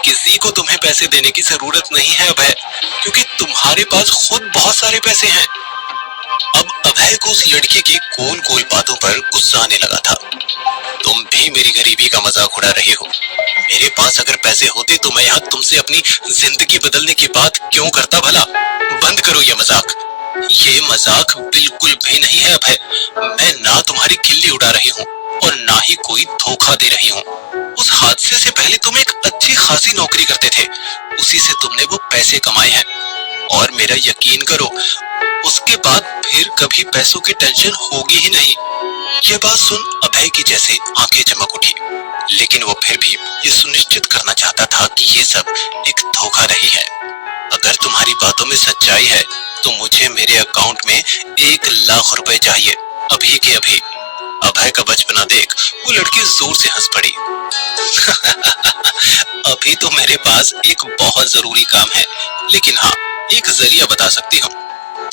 किसी को तुम्हें पैसे देने की जरूरत नहीं है अभय, क्योंकि तुम्हारे पास खुद बहुत सारे पैसे हैं। अब अभय को उस लड़की की गोल गोल बातों पर गुस्सा आने लगा था। तुम भी मेरी गरीबी का मजाक उड़ा रहे हो। मेरे पास अगर पैसे होते तो मैं यहाँ तुमसे अपनी जिंदगी बदलने की बात क्यों करता भला? बंद करो ये मजाक। ये मजाक बिल्कुल भी नहीं है अभय। मैं ना तुम्हारी खिल्ली उड़ा रही हूँ और ना ही कोई धोखा दे रही हूँ। उस हादसे से पहले तुम एक अच्छी खासी नौकरी करते थे, उसी से तुमने वो पैसे कमाए हैं। और मेरा यकीन करो, उसके बाद फिर कभी पैसों की टेंशन होगी ही नहीं। ये बात सुन अभय की जैसे आंखें चमक उठी, लेकिन वो फिर भी ये सुनिश्चित करना चाहता था कि ये सब एक धोखा नहीं है। अगर तुम्हारी बातों में सच्चाई है तो मुझे मेरे अकाउंट में 1 लाख रुपए चाहिए, अभी के अभी। अभय का बचपना देख वो लड़की जोर से हंस पड़ी। अभी तो मेरे पास एक बहुत जरूरी काम है, लेकिन हाँ, एक जरिया बता सकती हूँ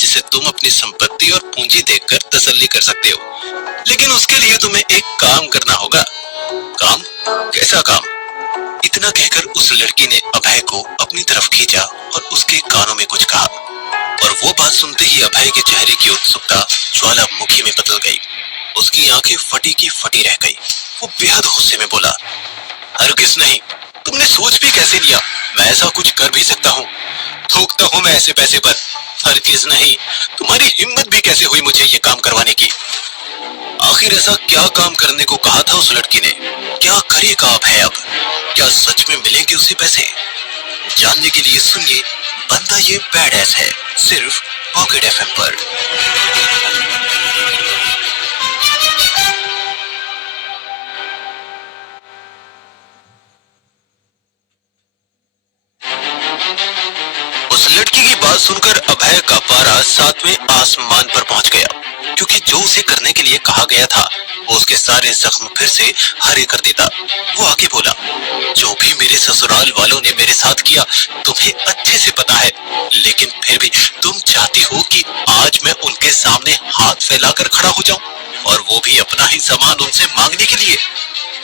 जिसे तुम अपनी संपत्ति और पूंजी देखकर तसल्ली कर सकते हो। लेकिन उसके लिए तुम्हें एक काम करना होगा। काम? कैसा काम? इतना कहकर उस लड़की ने अभय को अपनी तरफ खींचा और उसके कानों में कुछ कहा। और वो बात सुनते ही अभय के चेहरे की उत्सुकता ज्वालामुखी में बदल गई। उसकी आंखें फटी की फटी रह गई। वो बेहद गुस्से में बोला, हरगिज नहीं, तुमने सोच भी कैसे लिया मैं ऐसा कुछ कर भी सकता हूँ? थूकता हूँ मैं ऐसे पैसे पर। हरगिज नहीं, तुम्हारी हिम्मत भी कैसे हुई मुझे ये काम करवाने की? आखिर ऐसा क्या काम करने को कहा था उस लड़की ने? क्या करेगा अभय अब? क्या सच में मिलेंगे उसे पैसे? जानने के लिए सुनिए बंदा ये बैडएस है, सिर्फ पॉकेट एफएम पर। उस लड़की की बात सुनकर अभय का पारा 7वें आसमान पर पहुंच गया, क्योंकि जो उसे करने के लिए कहा गया था वो उसके सारे जख्म फिर से हरे कर देता। वो आगे बोला, जो भी मेरे ससुराल वालों ने मेरे साथ किया तुम्हें अच्छे से पता है, लेकिन फिर भी तुम चाहती हो कि आज मैं उनके सामने हाथ फैलाकर खड़ा हो जाऊं, और वो भी अपना ही सामान उनसे मांगने के लिए।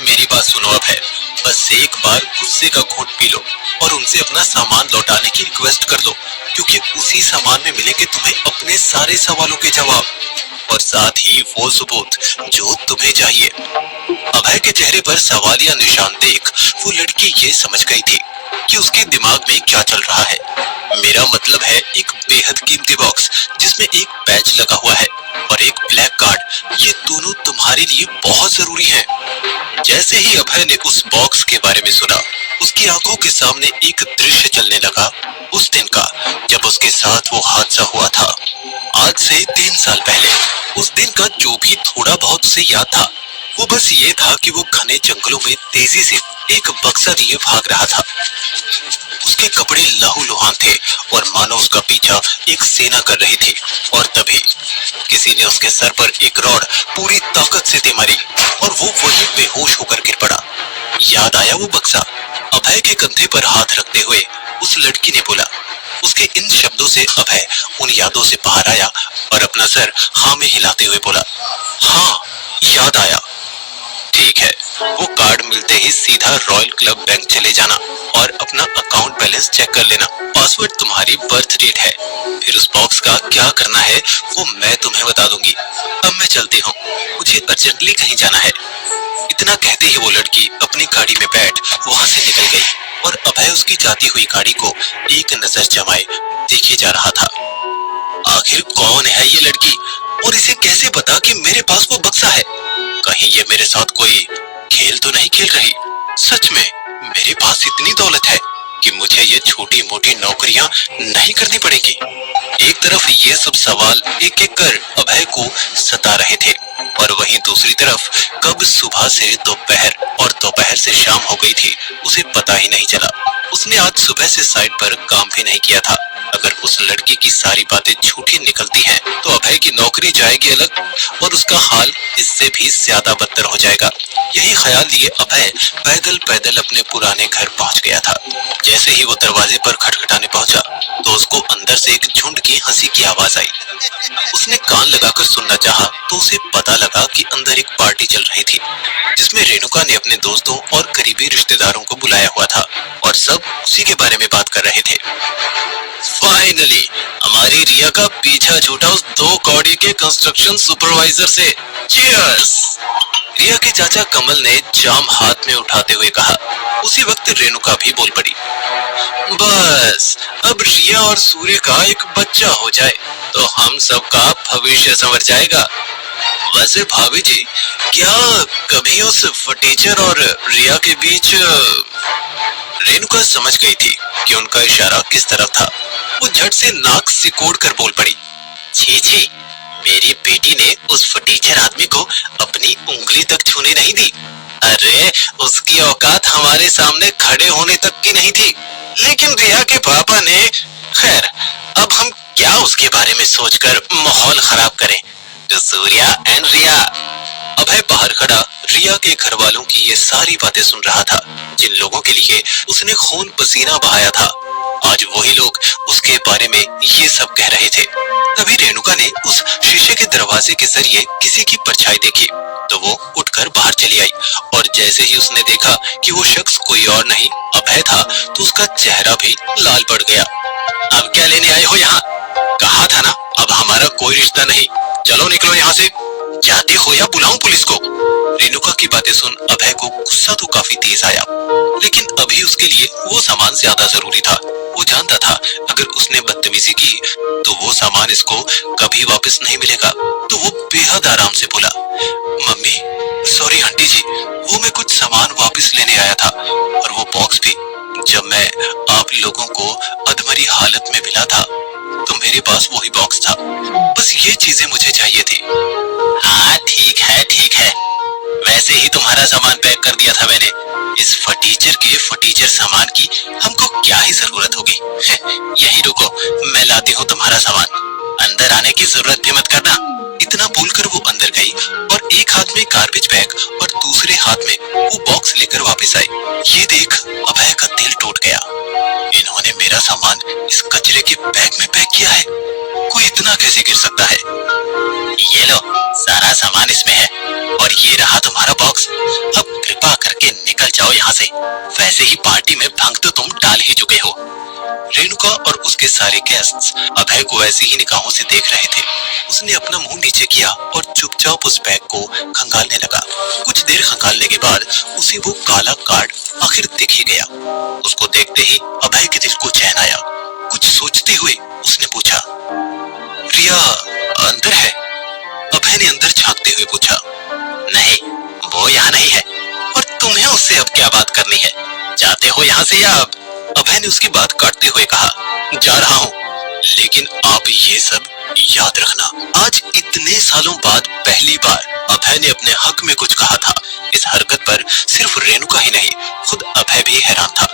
मेरी बात सुनो अभय, बस एक बार गुस्से का घूंट पी लो और उनसे अपना सामान लौटाने की रिक्वेस्ट कर लो, क्योंकि उसी सामान में मिलेंगे तुम्हें अपने सारे सवालों के जवाब, और साथ ही वो सबूत जो तुम्हें चाहिए। अभय के चेहरे पर सवालिया निशान देख वो लड़की ये समझ गई थी कि उसके दिमाग में क्या चल रहा है। मेरा मतलब है एक बेहद कीमती बॉक्स जिसमें एक बैच लगा हुआ है और एक ब्लैक कार्ड, ये दोनों तुम्हारे लिए बहुत जरूरी है। जैसे ही अभय ने उस बॉक्स के बारे में सुना, उसकी आंखों के सामने एक दृश्य चलने लगा, उस दिन का जब उसके साथ वो हादसा हुआ था। आज से 3 साल पहले उस दिन का जो भी थोड़ा बहुत उसे याद था वो बस ये था कि वो घने जंगलों में तेजी से एक बक्सा लिए भाग रहा था। उसके कपड़े लहूलुहान थे और मानो उसका पीछा एक सेना कर रही थी, और तभी किसी ने उसके सर पर एक रॉड पूरी ताकत से दे मारी और वो वहीं बेहोश होकर गिर पड़ा। याद आया वो बक्सा? अभय के कंधे पर हाथ रखते हुए उस लड़की ने बोला। उसके इन शब्दों से अभय उन यादों से बाहर आया और अपना सर हाँ में हिलाते हुए बोला, हाँ याद आया। ठीक है, वो कार्ड मिलते ही सीधा रॉयल क्लब बैंक चले जाना और अपना अकाउंट बैलेंस चेक कर लेना। पासवर्ड तुम्हारी बर्थ डेट है, फिर उस बॉक्स का क्या करना है वो मैं तुम्हें बता दूंगी। अब मैं चलती हूँ, मुझे अर्जेंटली कहीं जाना है। इतना कहते ही वो लड़की अपनी गाड़ी में बैठ वहां से निकल गई और अभय उसकी जाती हुई गाड़ी को एक नजर जमाए देखे जा रहा था। आखिर कौन है ये लड़की और इसे कैसे पता कि मेरे पास वो बक्सा है? कहीं ये मेरे साथ कोई खेल तो नहीं खेल रही? सच में मेरे पास इतनी दौलत है कि मुझे ये छोटी मोटी नौकरियां नहीं करनी पड़ेगी। एक तरफ ये सब सवाल एक एक कर अभय को सता रहे थे और वहीं दूसरी तरफ कब सुबह से दोपहर और दोपहर से शाम हो गई थी उसे पता ही नहीं चला। उसने आज सुबह से साइट पर काम भी नहीं किया था। अगर उस लड़की की सारी बातें झूठी निकलती हैं तो अभय की नौकरी जाएगी अलग और उसका हाल इससे भी ज्यादा बदतर हो जाएगा। यही ख्याल लिए अभय पैदल पैदल अपने पुराने घर पहुंच गया था। जैसे ही वो दरवाजे पर खटखटाने पहुंचा तो उसको अंदर से एक झुंड की हंसी की आवाज आई। उसने कान लगाकर सुनना चाहा तो उसे पता लगा कि अंदर एक पार्टी चल रही थी जिसमें रेणुका ने अपने दोस्तों और करीबी रिश्तेदारों को बुलाया हुआ था और सब उसी के बारे में बात कर रहे थे। फाइनली हमारी रिया का पीछा छूटा उस 2 कौड़ी के कंस्ट्रक्शन सुपरवाइजर से। चीयर्स! रिया के चाचा कमल ने जाम हाथ में उठाते हुए कहा। उसी वक्त रेणुका भी बोल पड़ी, बस अब रिया और सूर्य का एक बच्चा हो जाए तो हम सबका भविष्य संवर जाएगा। वैसे भाभी जी, क्या कभी उस फटीचर और रिया के बीच? रेणुका समझ गई थी कि उनका इशारा किस तरफ था। वो झट से नाक सिकोड़ कर बोल पड़ी, छी छी, मेरी बेटी ने उस फटीचर आदमी को अपनी उंगली तक छूने नहीं दी। अरे उसकी औकात हमारे सामने खड़े होने तक की नहीं थी, लेकिन रिया के पापा ने खैर, अब हम क्या उसके बारे में सोचकर माहौल खराब करें। तो सूर्या एंड रिया। अभय बाहर खड़ा रिया के घर वालों की ये सारी बातें सुन रहा था, जिन लोगों के लिए उसने खून पसीना बहाया था। आज वही लोग उसके बारे में ये सब कह रहे थे। तभी रेणुका ने उस शीशे के दरवाजे के जरिए किसी की परछाई देखी, तो वो उठकर बाहर चली आई। और जैसे ही उसने देखा कि वो शख्स कोई और नहीं अभय था, तो उसका चेहरा भी लाल पड़ गया। अब क्या लेने आए हो यहाँ? कहा था ना, अब हमारा कोई रिश्ता नहीं। चलो निकलो यहाँ से। जाते हो या बुलाऊं पुलिस को? रेणुका की बातें सुन अभय को गुस्सा तो काफी तेज आया, लेकिन अभी उसके लिए वो सामान ज्यादा जरूरी था। वो जानता था अगर उसने बदतमीजी की तो वो सामान इसको कभी वापस नहीं मिलेगा। तो वो बेहद आराम से बोला, मम्मी सॉरी आंटी जी, वो मैं कुछ सामान वापस लेने आया था, और वो बॉक्स भी। जब मैं आप लोगों को अधमरी हालत में मिला था तो मेरे पास वही बॉक्स था। बस ये चीजें मुझे चाहिए थी। हाँ ठीक है ठीक है, वैसे ही तुम्हारा सामान पैक कर दिया था मैंने। इस फटीचर सामान की हमको क्या ही जरूरत होगी। यहीं रुको, मैं लाती हूँ तुम्हारा सामान। अंदर आने की जरूरत भी मत करना। इतना बोलकर वो अंदर गई और एक हाथ में गार्बेज बैग और दूसरे हाथ में वो बॉक्स लेकर वापस आई। ये देख अभय का दिल टूट गया। इन्होंने मेरा सामान इस कचरे के बैग में पैक किया है। कोई इतना कैसे गिर सकता है? ये लो, सारा सामान इसमें है, और ये रहा तुम्हारा बॉक्स। अब कृपा करके निकल जाओ यहाँ से। वैसे ही पार्टी में भंग तो तुम डाल ही चुके हो। रेणुका और उसके सारे गेस्ट्स अभय को ऐसी ही निगाहों से देख रहे थे। उसने अपना मुंह नीचे किया और चुपचाप उस बैग को खंगालने लगा। कुछ देर खंगालने के बाद उसे वो काला कार्ड आखिर दिख ही गया। उसको देखते ही अभय के दिल को चैन आया। कुछ सोचते हुए उसने पूछा, रिया अंदर है? अभय ने अंदर झांकते हुए पूछा, नहीं वो यहाँ नहीं है। और तुम्हें उससे अब क्या बात करनी है? जाते हो यहाँ से या अब? अभय ने उसकी बात काटते हुए कहा, जा रहा हूँ, लेकिन आप ये सब याद रखना। आज इतने सालों बाद पहली बार अभय ने अपने हक में कुछ कहा था। इस हरकत पर सिर्फ रेणुका ही नहीं, खुद अभय भी हैरान था।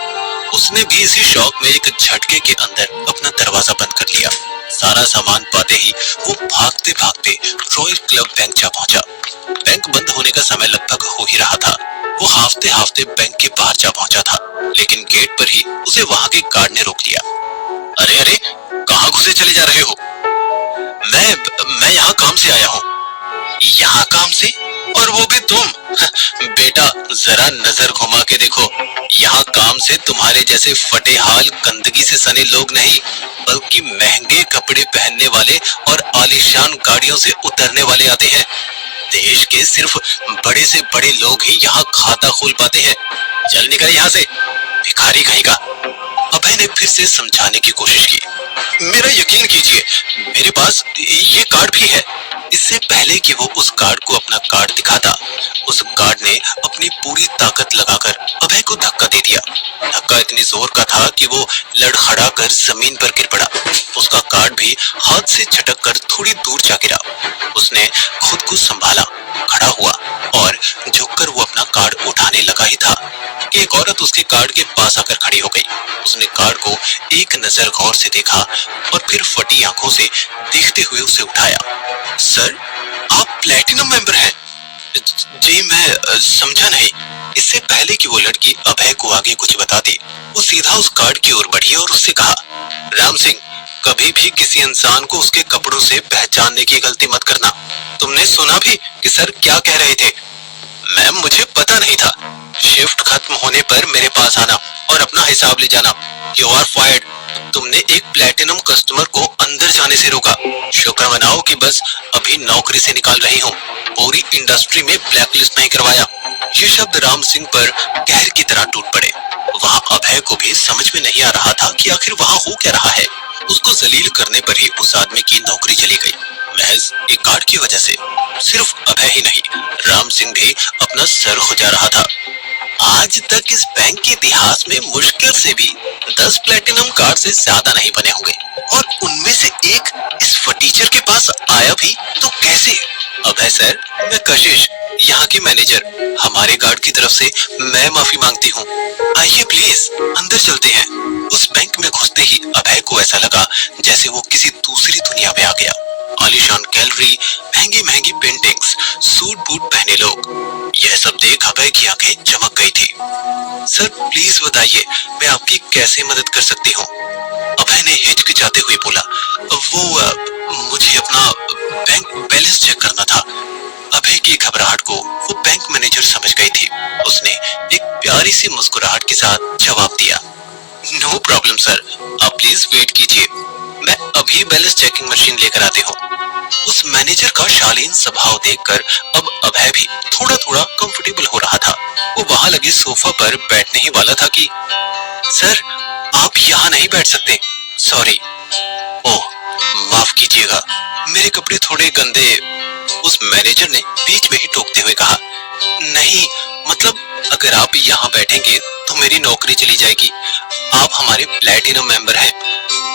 उसने भी इसी शौक में एक झटके के अंदर अपना दरवाजा बंद कर लिया। सारा सामान पाते ही वो भागते भागते रॉयल क्लब बैंक जा पहुंचा। बैंक बंद होने का समय लगभग हो ही रहा था। वो हाफते हाफते बैंक के बाहर जा पहुंचा था, लेकिन गेट पर ही उसे वहां के गार्ड ने रोक लिया। अरे अरे, कहाँ घुसे चले जा रहे हो? मैं यहाँ काम से आया हूँ। यहाँ काम से? और वो भी तुम? बेटा जरा नजर घुमा के देखो, यहाँ काम से तुम्हारे जैसे फटे हाल गंदगी से सने लोग नहीं, बल्कि महंगे कपड़े पहनने वाले और आलीशान गाड़ियों से उतरने वाले आते हैं। देश के सिर्फ बड़े से बड़े लोग ही यहाँ खाता खोल पाते हैं। चल निकल यहाँ से, भिखारी कहीं का। अभय ने फिर से समझाने की कोशिश की। मेरा यकीन कीजिए, मेरे पास ये कार्ड भी है। इससे पहले कि वो उस गार्ड को अपना कार्ड दिखाता, उस गार्ड ने अपनी पूरी ताकत लगाकर अभय को धक्का दे दिया। धक्का इतनी जोर का था कि वो लड़खड़ा कर जमीन पर गिर पड़ा। उसका कार्ड भी हाथ से छटक कर थोड़ी दूर जा गिरा। उसने खुद को संभाला, खड़ा हुआ और झुककर वो अपना कार्ड उठाने लगा ही था कि एक औरत उसके कार्ड के पास आकर खड़ी हो गई। उसने कार्ड को एक नजर गौर से देखा और फिर फटी आंखों से देखते हुए उसे उठाया। सर, आप प्लैटिनम मेंबर हैं? जी मैं समझा नहीं। इससे पहले कि वो लड़की अभय को आगे कुछ बता दे, वो सीधा उस कार्ड की ओर बढ़ी और उससे कहा, राम सिंह, कभी भी किसी इंसान को उसके कपड़ों से पहचानने की गलती मत करना। तुमने सुना भी कि सर क्या कह रहे थे? मैम मुझे पता नहीं था। शिफ्ट खत्म होने पर मेरे पास आना और अपना हिसाब ले जाना। You are fired. तुमने एक प्लैटिनम कस्टमर को अंदर जाने से रोका। शुक्र मनाओ कि बस अभी नौकरी से निकाल रही हूँ, पूरी इंडस्ट्री में ब्लैकलिस्ट नहीं करवाया। ये शब्द राम सिंह पर कहर की तरह टूट पड़े। वहाँ अभय को भी समझ में नहीं आ रहा था कि आखिर वहाँ हो क्या रहा है। उसको जलील करने पर ही उस आदमी की नौकरी चली गई, महज एक कार्ड की वजह से। सिर्फ अभय ही नहीं, राम सिंह भी अपना सर खुजा रहा था। आज तक इस बैंक के इतिहास में मुश्किल से भी 10 प्लैटिनम कार्ड से ज्यादा नहीं बने होंगे, और उनमें से एक इस फटीचर के पास आया भी तो कैसे? अभय सर, मैं कशिश, यहाँ के मैनेजर, हमारे गार्ड की तरफ से मैं माफी मांगती हूँ। आइए प्लीज अंदर चलते हैं। उस बैंक में घुसते ही अभय को ऐसा लगा जैसे वो किसी दूसरी दुनिया में आ गया। आलीशान गैलरी, महंगी महंगी पेंटिंग्स, सूट बूट पहने लोग, यह सब देख अभय की आंखें चमक गई थी। सर प्लीज बताइए, मैं आपकी कैसे मदद कर सकती हूँ? अभय ने हिचकिचाते हुए बोला, वो मुझे अपना बैंक बैलेंस चेक करना था। अभय की घबराहट को वो बैंक मैनेजर समझ गई थी। उसने एक प्यारी सी मुस्कुराहट के साथ जवाब दिया, नो प्रॉब्लम सर, आप प्लीज वेट कीजिए, मैं अभी बैलेंस चेकिंग मशीन लेकर आती हूँ। उस मैनेजर का शालीन स्वभाव देखकर अब अभय भी थोड़ा थोड़ा कंफर्टेबल हो रहा था। वो वहां लगे सोफा पर बैठने ही वाला था कि सर आप यहाँ नहीं बैठ सकते, सॉरी। ओह माफ कीजिएगा, मेरे कपड़े थोड़े गंदे, उस मैनेजर ने बीच में ही टोकते हुए कहा। नहीं मतलब अगर आप यहाँ बैठेंगे तो मेरी नौकरी चली जाएगी। आप हमारे प्लैटिनम मेंबर हैं।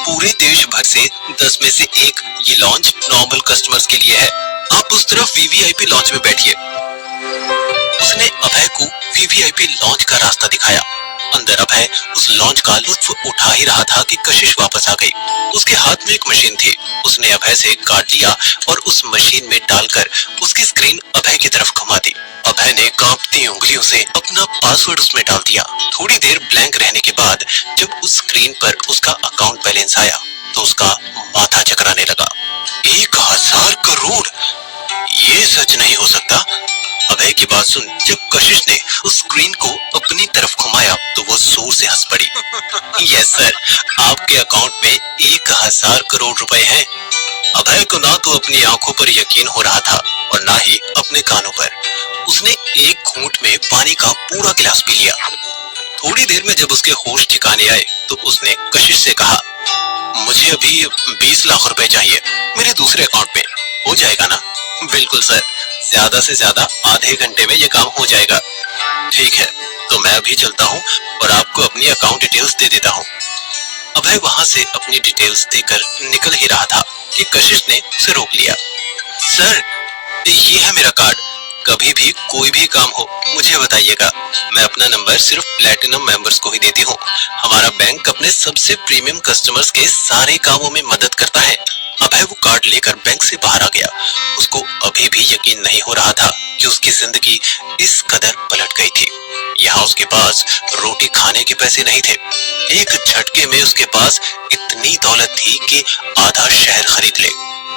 पूरे देश भर से 10 में से एक ये लॉन्च नॉर्मल कस्टमर्स के लिए है। आप उस तरफ वीवीआईपी लॉन्च में बैठिए। उसने अभय को वीवीआईपी लॉन्च का रास्ता दिखाया। अंदर अभय उस लॉन्च का लुत्फ उठा ही रहा था कि कशिश वापस आ गई। उसके हाथ में एक मशीन थी। उसने अभय से कार्ड लिया और उस मशीन में डालकर उसकी स्क्रीन अभय की तरफ घुमा दी। अभय ने कांपती उंगलियों से अपना पासवर्ड उसमें डाल दिया। थोड़ी देर ब्लैंक रहने के बाद जब उस स्क्रीन पर उसका अकाउंट बैलेंस आया तो उसका माथा चकराने लगा। 1000 करोड़, ये सच नहीं हो सकता। अभय की बात सुन जब कशिश ने उस स्क्रीन को अपनी तरफ घुमाया तो वो जोर से हंस पड़ी। यस सर, आपके अकाउंट में 1000 करोड़ रुपए हैं। अभय को ना तो अपनी आंखों पर यकीन हो रहा था और ना ही अपने कानों पर। उसने एक घूंट में पानी का पूरा गिलास पी लिया। थोड़ी देर में जब उसके होश ठिकाने आए तो उसने कशिश से कहा, मुझे अभी 20 लाख रुपए चाहिए, मेरे दूसरे अकाउंट में हो जाएगा ना? बिल्कुल सर, ज्यादा से ज्यादा आधे घंटे में ये काम हो जाएगा। ठीक है, तो मैं अभी चलता हूँ और आपको अपनी अकाउंट डिटेल्स दे देता हूँ। अभय वहां से अपनी डिटेल्स देकर निकल ही रहा था कि कशिश ने उसे रोक लिया। सर ये है मेरा कार्ड, कभी भी कोई भी काम हो मुझे बताइएगा। मैं अपना नंबर सिर्फ प्लैटिनम मेंबर्स को ही देती हूँ। हमारा बैंक अपने सबसे प्रीमियम कस्टमर्स के सारे कामों में मदद करता है। अभय वो कार्ड लेकर बैंक से बाहर आ गया। उसको अभी भी यकीन नहीं हो रहा था कि उसकी जिंदगी इस कदर पलट गई थी। यहाँ उसके पास रोटी खाने के पैसे नहीं थे। एक झटके में उसके पास इतनी दौलत थी कि आधा शहर खरीद ले,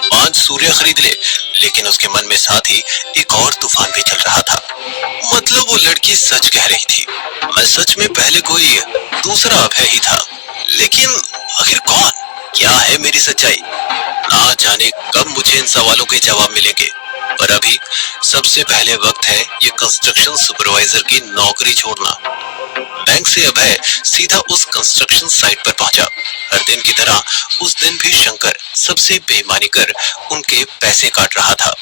5 सूर्य खरीद ले। लेकिन उसके मन में साथ ही एक और तूफान भी चल रहा था। मतलब वो लड़की सच कह रही थी, मैं सच में पहले कोई दूसरा अभय ही था। लेकिन आखिर कौन, क्या है मेरी सच्चाई? ना जाने कब मुझे इन सवालों के जवाब मिलेंगे। पर अभी सबसे पहले वक्त है ये कंस्ट्रक्शन सुपरवाइजर की नौकरी छोड़ना। बैंक से अभय सीधा उस कंस्ट्रक्शन साइट पर पहुंचा। हर दिन की तरह उस दिन भी शंकर सबसे बेईमानी कर उनके पैसे काट रहा था।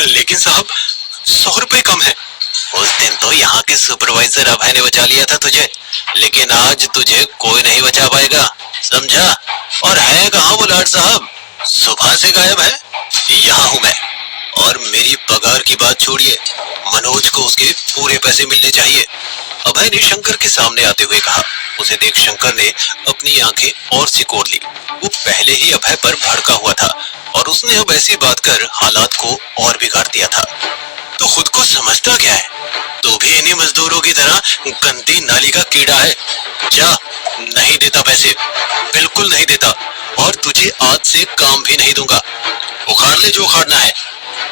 लेकिन साहब 100 रुपए कम है। उस दिन तो यहाँ के सुपरवाइजर अभय ने बचा लिया था तुझे, लेकिन आज तुझे कोई नहीं बचा पाएगा, समझा? और है कहाँ वो लाट साहब? सुबह से गायब है। यहाँ हूँ मैं, और मेरी पगार की बात छोड़िए, मनोज को उसके पूरे पैसे मिलने चाहिए। अभय ने शंकर के सामने आते हुए कहा। उसे देख शंकर ने अपनी आंखें और सिकोड़ ली। वो पहले ही अभय पर भड़का हुआ था और उसने अब ऐसी बात कर हालात को और बिगाड़ दिया था। तो खुद को समझता क्या है? तू भी इन्हीं मजदूरों की तरह गंदी नाली का कीड़ा है। जा, नहीं देता पैसे, बिल्कुल नहीं देता, और तुझे आज से काम भी नहीं दूंगा। उखाड़ ले जो उखाड़ना है।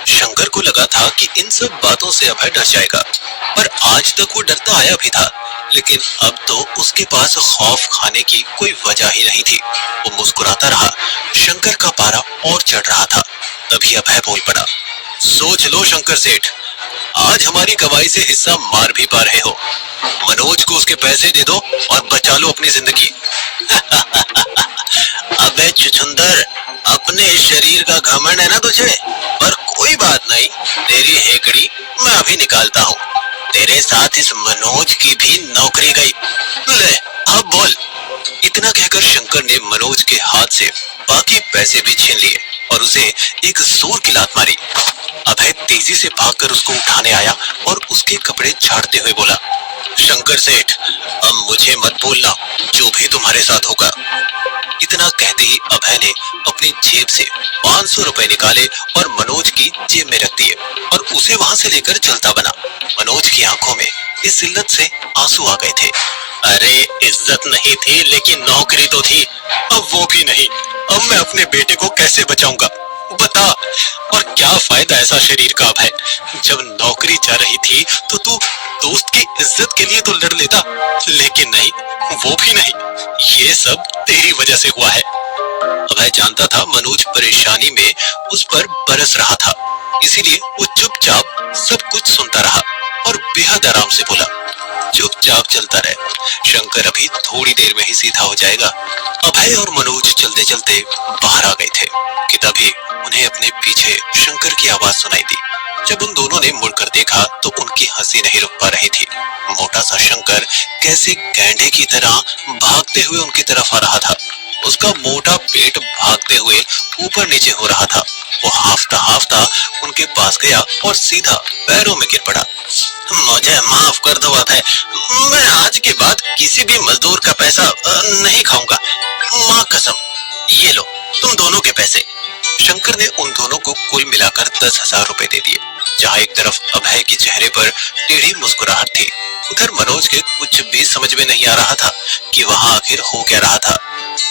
शंकर को लगा था कि इन सब बातों से अभय डर जाएगा, पर आज तक वो डरता आया भी था। लेकिन अब तो उसके पास खौफ खाने की कोई वजह ही नहीं थी। वो मुस्कुराता रहा। शंकर का पारा और चढ़ रहा था। तभी अभय बोल पड़ा, सोच लो शंकर सेठ, आज हमारी कमाई से हिस्सा मार भी पा रहे हो। मनोज को उसके पैसे दे दो और बचा लो अपनी जिंदगी। अबे चुचुंदर, अपने शरीर का घमंड है ना तुझे, पर कोई बात नहीं, तेरी हेकड़ी मैं अभी निकालता हूँ। तेरे साथ इस मनोज की भी नौकरी गई। ले अब बोल। इतना कहकर शंकर ने मनोज के हाथ से बाकी पैसे भी छीन लिए और उसे एक जोर की लात मारी। अभय तेजी से भागकर उसको उठाने आया और उसके कपड़े झाड़ते हुए बोला, शंकर सेठ, अब मुझे मत बोलना, जो भी तुम्हारे साथ होगा। इतना कहते ही अभय ने अपनी जेब से 500 रुपए निकाले और मनोज की जेब में रख दिए और उसे वहां से लेकर चलता बना। मनोज की आंखों में इस जिल्लत से आंसू आ गए थे। अरे इज्जत नहीं थी लेकिन नौकरी तो थी, अब वो भी नहीं। अब मैं अपने बेटे को कैसे बचाऊंगा बता। और क्या फायदा ऐसा शरीर का अभय, जब नौकरी जा रही थी तो तू दोस्त की इज्जत के लिए तो लड़ लेता, लेकिन नहीं, वो भी नहीं। ये सब तेरी वजह से हुआ है। अभय जानता था मनोज परेशानी में उस पर बरस रहा था, इसीलिए वो चुपचाप सब कुछ सुनता रहा और बेहद आराम से बोला, चुपचाप चलता रहे, शंकर अभी थोड़ी देर में ही सीधा हो जाएगा। अभय और मनोज चलते चलते बाहर आ गए थे कि तभी उन्हें अपने पीछे शंकर की आवाज सुनाई दी। जब उन दोनों ने मुड़कर देखा तो उनकी हंसी नहीं रुक पा रही थी। मोटा सा शंकर कैसे गैंडे की तरह भागते हुए उनकी तरफ आ रहा था। उसका मोटा पेट भागते हुए ऊपर नीचे हो रहा था। वो हाफता हाफता उनके पास गया और सीधा पैरों में गिर पड़ा। मुझे माफ कर दो अभय, मैं आज के बाद किसी भी मजदूर का पैसा नहीं खाऊंगा, माँ कसम। ये लो तुम दोनों के पैसे। शंकर ने उन दोनों को कुल मिलाकर 10,000 रुपए दे दिए। जहाँ एक तरफ अभय के चेहरे पर टेढ़ी मुस्कुराहट थी, उधर मनोज के कुछ भी समझ में नहीं आ रहा था कि वहाँ आखिर हो क्या रहा था।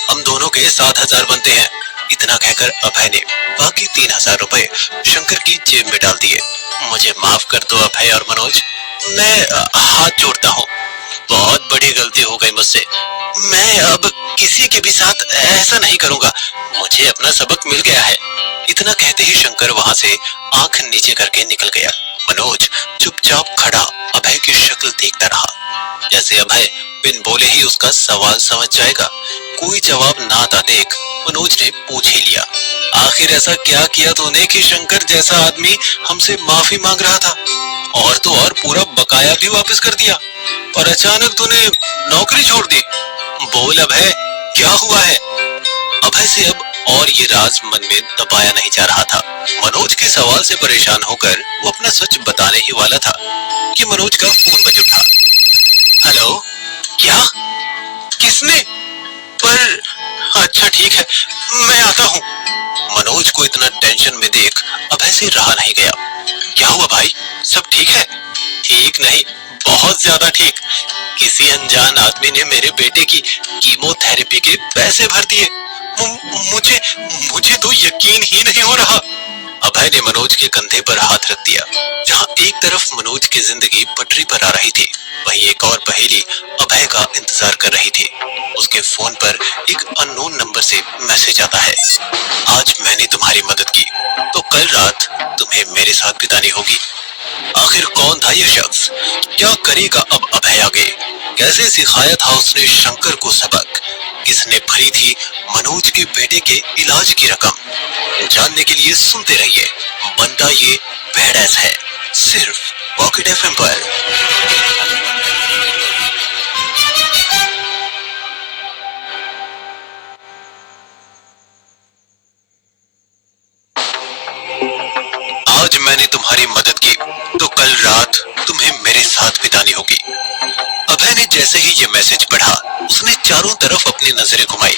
हम दोनों के 7,000 बनते हैं, इतना कहकर अभय ने बाकी 3,000 रुपए शंकर की जेब में डाल दिए। मुझे माफ कर दो अभय और मनोज, मैं हाथ जोड़ता हूँ, बहुत बड़ी गलती हो गई मुझसे। मैं अब किसी के भी साथ ऐसा नहीं करूंगा, मुझे अपना सबक मिल गया है। इतना कहते ही शंकर वहां से आंख नीचे करके निकल गया। मनोज चुपचाप खड़ा अभय की शक्ल देखता रहा, जैसे अभय बिन बोले ही उसका सवाल समझ जाएगा। कोई जवाब ना आता देख मनोज ने पूछ ही लिया, आखिर ऐसा क्या किया तूने कि शंकर जैसा आदमी हमसे माफी मांग रहा था, और तो और पूरा बकाया भी वापस कर दिया, और अचानक तूने नौकरी छोड़ दी। बोल अभय, क्या हुआ है? अभय से अब और ये राज मन में दबाया नहीं जा रहा था। मनोज के सवाल से परेशान होकर वो अपना सच बताने ही वाला था कि मनोज का फोन बज उठा। हेलो, क्या? किसने? पर अच्छा ठीक है, मैं आता हूँ। मनोज को इतना टेंशन में देख अभय से रहा नहीं गया। क्या हुआ भाई, सब ठीक है? ठीक नहीं, बहुत ज्यादा ठीक। किसी अनजान आदमी ने मेरे बेटे की कीमोथेरेपी के पैसे भर दिए। मुझे तो यकीन ही नहीं हो रहा। अभय ने मनोज के कंधे पर हाथ रख दिया। जहां एक तरफ मनोज की जिंदगी पटरी पर आ रही थी, वहीं एक और पहेली अभय का इंतजार कर रही थी। उसके फोन पर एक अननोन नंबर से मैसेज आता है, आज मैंने तुम्हारी मदद की तो कल रात तुम्हें मेरे साथ बितानी होगी। आखिर कौन था ये शख्स? क्या करेगा अब अभय आगे? कैसे सिखाया था उसने शंकर को सबक? किसने भरी थी मनोज के बेटे के इलाज की रकम? जानने के लिए सुनते रहिए बंदा ये बैडएस है, सिर्फ पॉकेट एफएम पर। आज मैंने तुम्हारी मदद की तो कल रात तुम्हें मेरे साथ बितानी होगी। अभय ने जैसे ही ये मैसेज पढ़ा, उसने चारों तरफ अपनी नजरें घुमाई।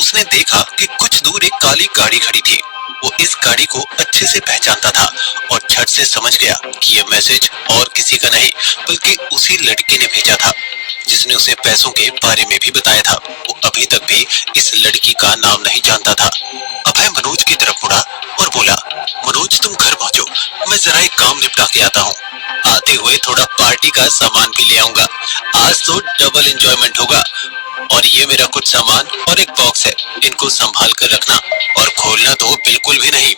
उसने देखा कि कुछ दूर एक काली गाड़ी खड़ी थी। वो इस गाड़ी को अच्छे से पहचानता था और झट से समझ गया कि ये मैसेज और किसी का नहीं बल्कि उसी लड़के ने भेजा था जिसने उसे पैसों के बारे में भी बताया था। वो अभी तक भी इस लड़की का नाम नहीं जानता था। अभय मनोज की तरफ मुड़ा और बोला, मनोज तुम घर पहुंचो, मैं जरा एक काम निपटा के आता हूँ। आते हुए थोड़ा पार्टी का सामान भी ले आऊंगा, आज तो डबल एंजॉयमेंट होगा। और ये मेरा कुछ सामान और एक बॉक्स है, इनको संभाल कर रखना और खोलना तो बिल्कुल भी नहीं।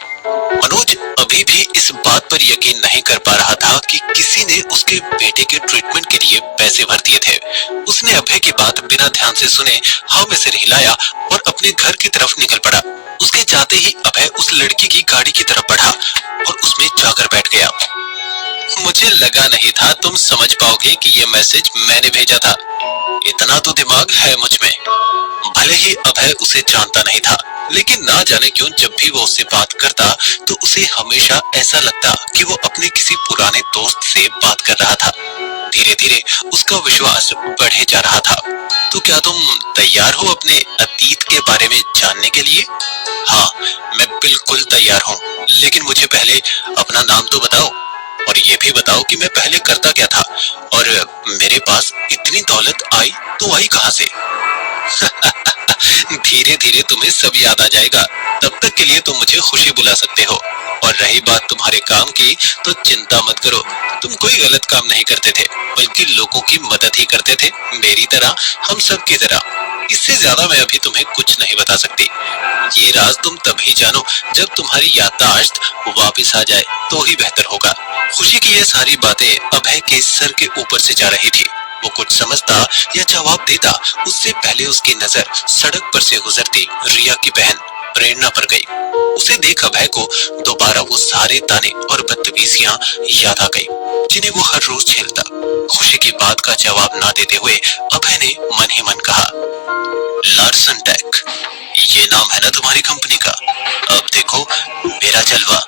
मनोज अभी भी इस बात पर यकीन नहीं कर पा रहा था कि किसी ने उसके बेटे के ट्रीटमेंट के लिए पैसे भर दिए थे। उसने अभय की बात बिना ध्यान से सुने हाँ में सिर हिलाया और अपने घर की तरफ निकल पड़ा। उसके जाते ही अभय उस लड़की की गाड़ी की तरफ बढ़ा और उसमें जाकर बैठ गया। मुझे लगा नहीं था तुम समझ पाओगे कि ये मैसेज मैंने भेजा था, इतना तो दिमाग है मुझ में। भले ही अभय उसे जानता नहीं था, लेकिन ना जाने क्यों जब भी वो उससे बात करता तो उसे हमेशा ऐसा लगता कि वो अपने किसी पुराने दोस्त से बात कर रहा था। धीरे धीरे उसका विश्वास बढ़े जा रहा था। तो क्या तुम तैयार हो अपने अतीत के बारे में जानने के लिए? हाँ, मैं बिल्कुल तैयार हूँ, लेकिन मुझे पहले अपना नाम तो बताओ और ये भी बताओ कि मैं पहले करता क्या था और मेरे पास इतनी दौलत आई तो आई कहाँ से? धीरे धीरे तुम्हें सब याद आ जाएगा। तब तक के लिए तुम मुझे खुशी बुला सकते हो। और रही बात तुम्हारे काम की, तो चिंता मत करो, तुम कोई गलत काम नहीं करते थे, बल्कि लोगों की मदद ही करते थे, मेरी तरह, हम सब की तरह। इससे ज्यादा मैं अभी तुम्हें कुछ नहीं बता सकती। ये राज तुम तभी जानो जब तुम्हारी याददाश्त वापस आ जाए, तो ही बेहतर होगा। खुशी की ये सारी बातें अभय के सर के ऊपर से जा रही थी। वो कुछ समझता या जवाब देता, उससे पहले उसकी नजर सड़क पर से गुजरती रिया की बहन प्रेरणा पर गई। उसे देख अभय को दोबारा वो सारे ताने और बदतमीजियां याद आ गई, जिन्हें वो हर रोज झेलता। खुशी की बात का जवाब ना देते हुए अभय ने मन ही मन कहा, लार्सन टेक, ये नाम है ना तुम्हारी कंपनी का? अब देखो मेरा जलवा।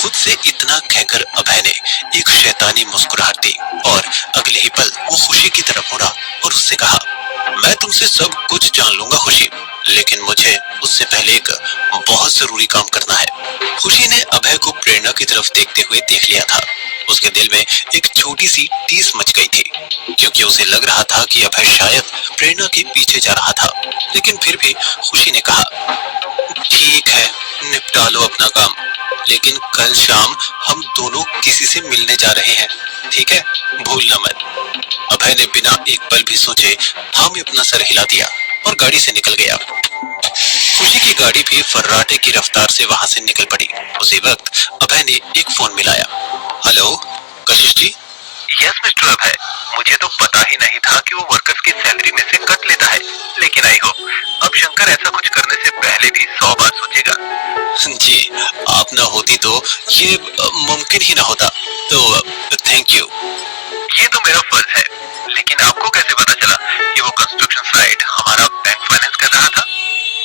खुद से इतना कहकर अभय ने एक शैतानी मुस्कुराहट दी और अगले ही पल वो खुशी की तरफ मुड़ा और उससे कहा, मैं तुमसे सब कुछ जान लूंगा खुशी, लेकिन मुझे उससे पहले एक बहुत जरूरी काम करना है। खुशी ने अभय को प्रेरणा की तरफ देखते हुए देख लिया था। उसके दिल में एक छोटी सी टीस मच गई थी, क्योंकि उसे लग रहा था कि अभय शायद प्रेरणा के पीछे जा रहा था। लेकिन फिर भी खुशी ने कहा, ठीक है, निपटा लो अपना काम, लेकिन कल शाम हम दोनों किसी से मिलने जा रहे हैं, ठीक है? भूलना मत। अभय ने बिना एक पल भी सोचे थामे अपना सर हिला दिया और गाड़ी से निकल गया। खुशी की गाड़ी भी फर्राटे की रफ्तार से वहां से निकल पड़ी। उसी वक्त अभय ने एक फोन मिलाया। हेलो कशिश जी। यस मिस्टर अभय, मुझे तो पता ही नहीं था कि वो वर्कर्स की सैलरी में से कट लेता है, लेकिन आई होप अब शंकर ऐसा कुछ करने से पहले भी 100 बार सोचेगा। जी, आप ना होती तो ये मुमकिन ही ना होता, तो थैंक यू। ये तो मेरा फर्ज है, लेकिन आपको कैसे पता चला कि वो कंस्ट्रक्शन साइट हमारा बैंक फाइनेंस कर रहा था?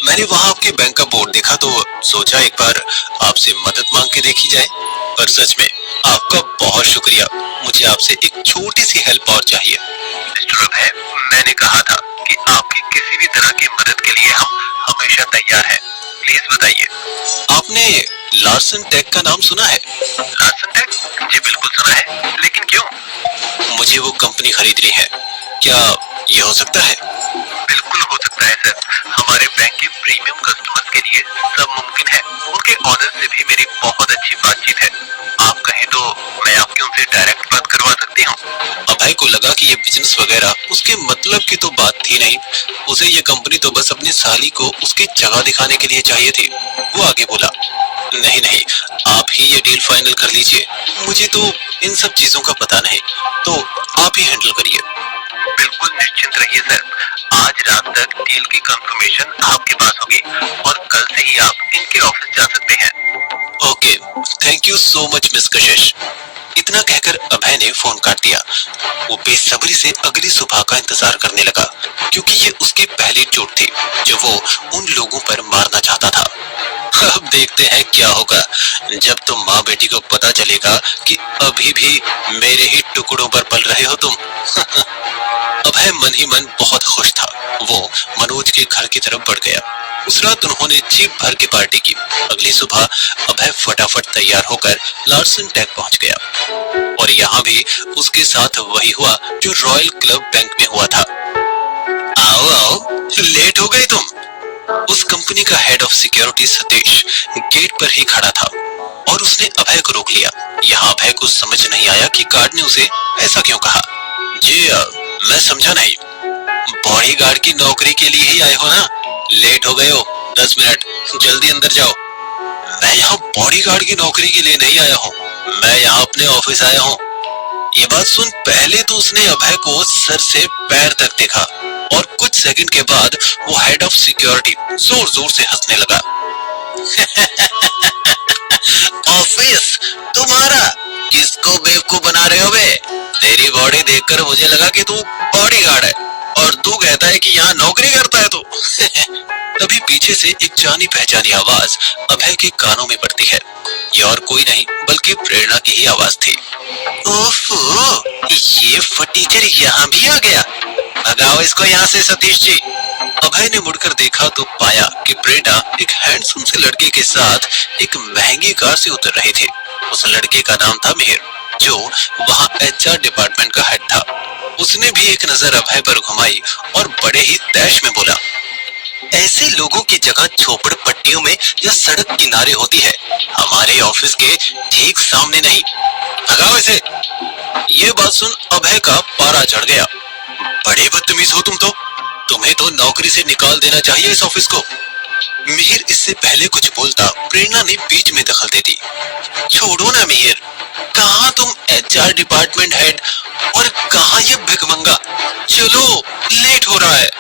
मैंने वहाँ आपके बैंक का बोर्ड देखा तो सोचा एक बार आपसे मदद मांग के देखी जाए। पर सच में आपका बहुत शुक्रिया, मुझे आपसे एक छोटी सी हेल्प और चाहिए। मिस्टर अभय, मैंने कहा था कि आपकी किसी भी तरह की मदद के लिए हम हमेशा तैयार हैं। प्लीज बताइए। आपने लार्सन टेक का नाम सुना है? Larsen take? जी बिल्कुल सुना है, लेकिन क्यों? मुझे वो कंपनी खरीदनी है, क्या ये हो सकता है? बिल्कुल हो सकता है सर, हमारे बैंक के प्रीमियम कस्टमर्स के लिए सब मुमकिन है। उनके ऑनर से भी मेरी बहुत अच्छी बातचीत है। आप कहें तो मैं आपकी उनसे डायरेक्ट बात करवा सकती हूँ। अभय को लगा कि ये बिजनेस वगैरह उसके मतलब की तो बात थी नहीं। उसे ये कंपनी तो बस अपनी साली को उसकी जगह दिखाने के लिए चाहिए थी। वो आगे बोला, नहीं नहीं, आप ही ये डील फाइनल कर लीजिए, मुझे तो इन सब चीजों का पता नहीं, तो आप ही हैंडल करिए। बिल्कुल निश्चिंत रहिए सर, आज रात तक डील की कंफर्मेशन आपके पास होगी और कल से ही आप इनके ऑफिस जा सकते हैं। Okay, thank you so much miss कशिश। इतना कहकर अभय ने फोन काट दिया। वो बेसब्री से अगली सुबह का इंतजार करने लगा, क्योंकि ये उसकी पहली चोट थी जो वो उन लोगों पर मारना चाहता था। अब देखते हैं क्या होगा जब तुम माँ बेटी को पता चलेगा कि अभी भी मेरे ही टुकड़ों पर पल रहे हो तुम। अभय मन ही मन बहुत खुश था। वो मनोज के घर की तरफ बढ़ गया। उस रात उन्होंने जीप भर के पार्टी की। अगली सुबह अभय फटाफट तैयार होकर लार्सन टेक पहुंच गया और यहाँ भी उसके साथ वही हुआ जो रॉयल क्लब बैंक में हुआ था। आओ आओ, लेट हो गए तुम। उस कंपनी का head of security Satish gate पर ही खड़ा था और उसने अभय को रोक लिया। यहाँ अभय को समझ नहीं आया कि गार्ड ने उसे ऐसा क्यों कहा। जी मैं समझा नहीं, बॉडीगार्ड की नौकरी के लिए ही आए हो ना? लेट हो गए हो 10 मिनट, जल्दी अंदर जाओ। मैं यहाँ बॉडीगार्ड की नौकरी के लिए नहीं आया हूँ, मैं यहाँ अपने ऑफिस आया हूँ। ये बात सुन पहले तो उसने अभय को सर से पैर तक देखा और कुछ सेकंड के बाद वो हेड ऑफ सिक्योरिटी जोर जोर से हंसने लगा। ऑफिस तुम्हारा? किसको बेवकूफ बना रहे हो बे? तेरी बॉडी देखकर मुझे लगा कि तू बॉडीगार्ड है और तू कहता है कि यहाँ नौकरी करता है तू। तभी पीछे से एक जानी पहचानी आवाज अभय के कानों में पड़ती है। ये और कोई नहीं बल्कि प्रेरणा की ही आवाज थी। ओफो, ये फटीचर यहाँ भी आ गया। भगाओ इसको यहाँ से सतीश जी। अभय ने मुड़कर देखा तो पाया कि प्रेरणा एक हैंडसम से लड़के के साथ एक महंगी कार से उतर रहे थे। उस लड़के का नाम था मिहिर, जो वहाँ एचआर डिपार्टमेंट का हेड था। उसने भी एक नजर अभय पर घुमाई और बड़े ही तैश में बोला, ऐसे लोगों की जगह झोपड़ पट्टियों में या सड़क किनारे होती है, हमारे ऑफिस के ठीक सामने नहीं। भगाओ इसे। ये बात सुन अभय का पारा चढ़ गया। बड़े बदतमीज हो तुम तो, तुम्हें तो नौकरी से निकाल देना चाहिए इस ऑफिस को। मिहिर इससे पहले कुछ बोलता, प्रेरणा ने बीच में दखल दे दी। छोड़ो ना मिहिर, कहाँ तुम एचआर डिपार्टमेंट हेड और कहाँ ये भिखमंगा। चलो, लेट हो रहा है।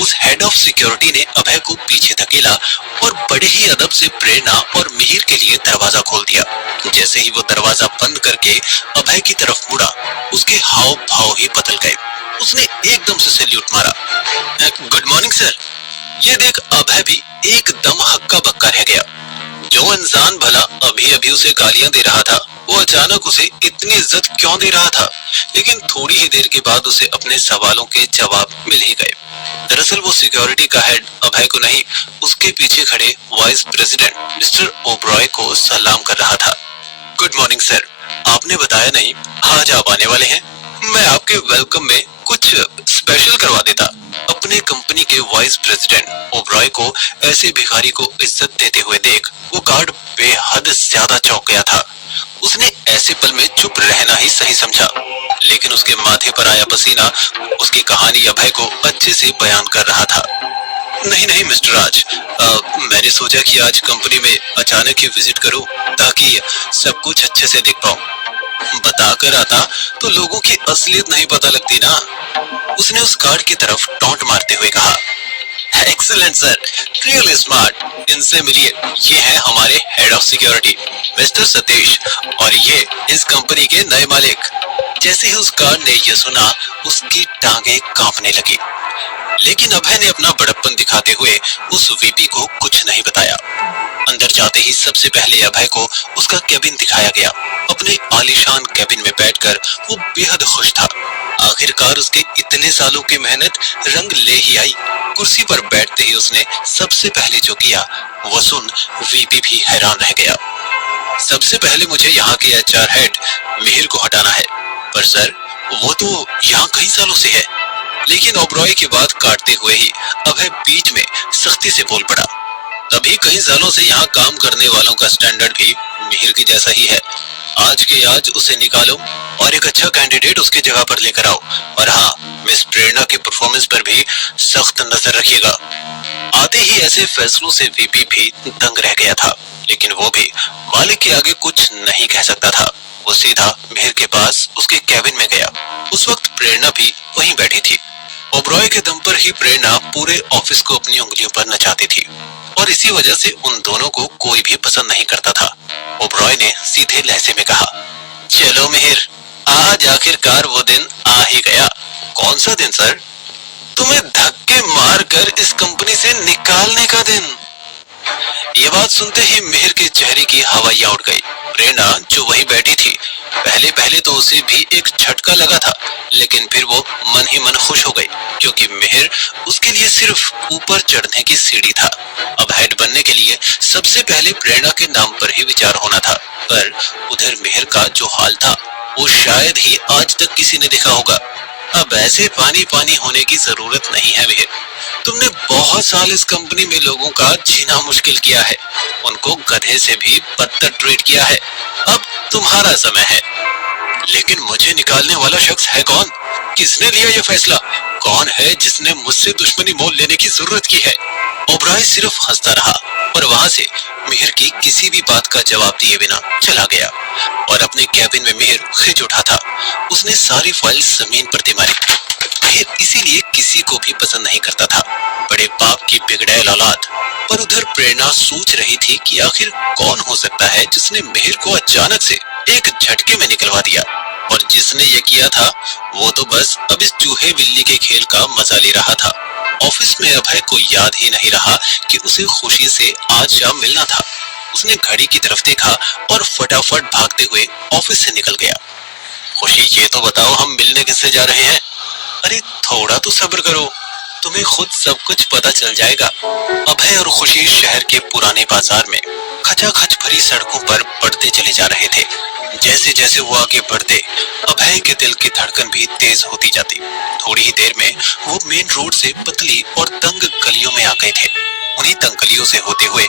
उस हेड ऑफ सिक्योरिटी ने अभय को पीछे धकेला और बड़े ही अदब से प्रेरणा और मिहिर के लिए दरवाजा खोल दिया। जैसे ही वो दरवाजा बंद करके अभय की तरफ मुड़ा, उसके हाव भाव ही बदल गए। उसने एकदम से सैल्यूट मारा। Good morning sir. ये देख अभय भी एकदम हक्का बक्का रह गया। जो इंसान भला अभी अभी उसे गालियां दे रहा था, वो अचानक उसे इतनी इज्जत क्यों दे रहा था। लेकिन थोड़ी ही देर के बाद उसे अपने सवालों के जवाब मिल ही गए। दरअसल वो सिक्योरिटी का हेड अभय को नहीं, उसके पीछे खड़े वाइस प्रेसिडेंट मिस्टर ओब्रॉय को सलाम कर रहा था। गुड मॉर्निंग सर, आपने बताया नहीं आज आप आने वाले हैं। मैं आपके वेलकम में कुछ स्पेशल करवा देता। अपने कंपनी के वाइस प्रेसिडेंट ओब्रॉय को ऐसे भिखारी को इज्जत देते हुए देख वो गार्ड बेहद ज्यादा चौंक गया था। उसने ऐसे पल में चुप रहना ही सही समझा, लेकिन उसके माथे पर आया पसीना उसकी कहानी अभय को अच्छे से बयान कर रहा था। नहीं नहीं मिस्टर राज, मैंने सोचा कि आज कंपनी में अचानक ही विजिट करूं ताकि सब कुछ अच्छे से देख पाऊं। बताकर आता तो लोगों की असलियत नहीं पता लगती ना। उसने उस गार्ड की तरफ टॉन्ट मारते हुए कहा। Excellent sir, really smart. इनसे मिलिए, ये है हमारे head of security mister Satish, और ये इस कंपनी के नए मालिक। जैसे ही उस गार्ड ने यह सुना, उसकी टांगें कांपने लगी। लेकिन अभय ने अपना बड़प्पन दिखाते हुए उस वीपी को कुछ नहीं बताया। अंदर जाते ही सबसे पहले अभय को उसका कैबिन दिखाया गया। अपने आलीशान कैबिन में बैठकर वो बेहद खुश था। आखिरकार उसके इतने सालों की मेहनत रंग ले ही आई। कुर्सी पर बैठते ही उसने सबसे पहले जो किया वो सुन वीपी भी हैरान रह गया। सबसे पहले मुझे यहाँ के एचआर हेड मिहिर को हटाना है, पर सर वो तो यहाँ कई सालों से है। लेकिन ओब्रॉय की बात काटते हुए ही अभय बीच में सख्ती से बोल पड़ा। तभी कई सालों से यहाँ काम करने वालों का स्टैंडर्ड भी मिहिर के जैसा ही है। आज के आज उसे निकालो और एक अच्छा कैंडिडेट उसकी जगह पर लेकर आओ। और हाँ, मिस प्रेरणा के परफॉर्मेंस पर भी सख्त नजर रखिएगा। आते ही ऐसे फैसलों से वीपी भी दंग रह गया था, लेकिन वो भी मालिक के आगे कुछ नहीं कह सकता था। वो सीधा मिहिर के पास उसके कैबिन में गया। उस वक्त प्रेरणा भी वहीं बैठी थी। ओब्रॉय के दम पर ही प्रेरणा पूरे ऑफिस को अपनी उंगलियों पर नचाती थी, और इसी वजह से उन दोनों को कोई भी पसंद नहीं करता था। ओब्रॉय ने सीधे लहजे में कहा, चलो मिहिर, आज आखिरकार वो दिन आ ही गया। कौन सा दिन सर? तुम्हें धक्के मार कर इस कंपनी से निकालने का दिन। ये बात सुनते ही मिहिर के चेहरे की हवाइयां उड़ गई। प्रेरणा जो वहीं बैठी थी, पहले पहले तो उसे भी एक झटका लगा था, लेकिन फिर वो मन ही मन खुश हो गई, क्योंकि मिहिर उसके लिए सिर्फ ऊपर चढ़ने की सीढ़ी था। अब हेड बनने के लिए सबसे पहले प्रेरणा के नाम पर ही विचार होना था। पर उधर मिहिर का जो हाल था वो शायद ही आज तक किसी ने देखा होगा। अब ऐसे पानी पानी होने की जरूरत नहीं है मिहिर। तुमने बहुत साल इस कंपनी में लोगों का जीना मुश्किल किया है, उनको गधे से भी बदतर ट्रीट किया है। अब तुम्हारा समय है। लेकिन मुझे निकालने वाला शख्स है कौन? किसने लिया यह फैसला? कौन है जिसने मुझसे दुश्मनी मोल लेने की जरूरत की है? ओब्रॉय सिर्फ हंसता रहा और वहां से मिहिर की किसी भी बात का जवाब दिए बिना चला गया। और अपने कैबिन में मिहिर खिंच उठा था। उसने सारी फाइल्स जमीन पर दे मारी। मिहिर इसीलिए किसी को भी पसंद नहीं करता था, बड़े बाप की बिगड़ैल औलाद। पर उधर प्रेरणा सोच रही थी कि आखिर कौन हो सकता है जिसने मिहिर को अचानक से एक झटके में निकलवा दिया। और जिसने ये किया था वो तो बस अब इस चूहे बिल्ली के खेल का मजा ले रहा था। ऑफिस में अभय को याद ही नहीं रहा कि उसे खुशी से आज शाम मिलना था। उसने घड़ी की तरफ देखा और फटाफट भागते हुए ऑफिस से निकल गया। खुशी ये तो बताओ हम मिलने किससे जा रहे हैं? अरे थोड़ा तो सब्र करो, तुम्हें खुद सब कुछ पता चल जाएगा। अभय और खुशी शहर के पुराने बाजार में खचाखच भरी सड़कों पर बढ़ते चले जा रहे थे। जैसे जैसे वो आगे बढ़ते, अभय के दिल की धड़कन भी तेज होती जाती। थोड़ी ही देर में वो मेन रोड से पतली और तंग गलियों में आ गए थे। उन्हीं तंग गलियों से होते हुए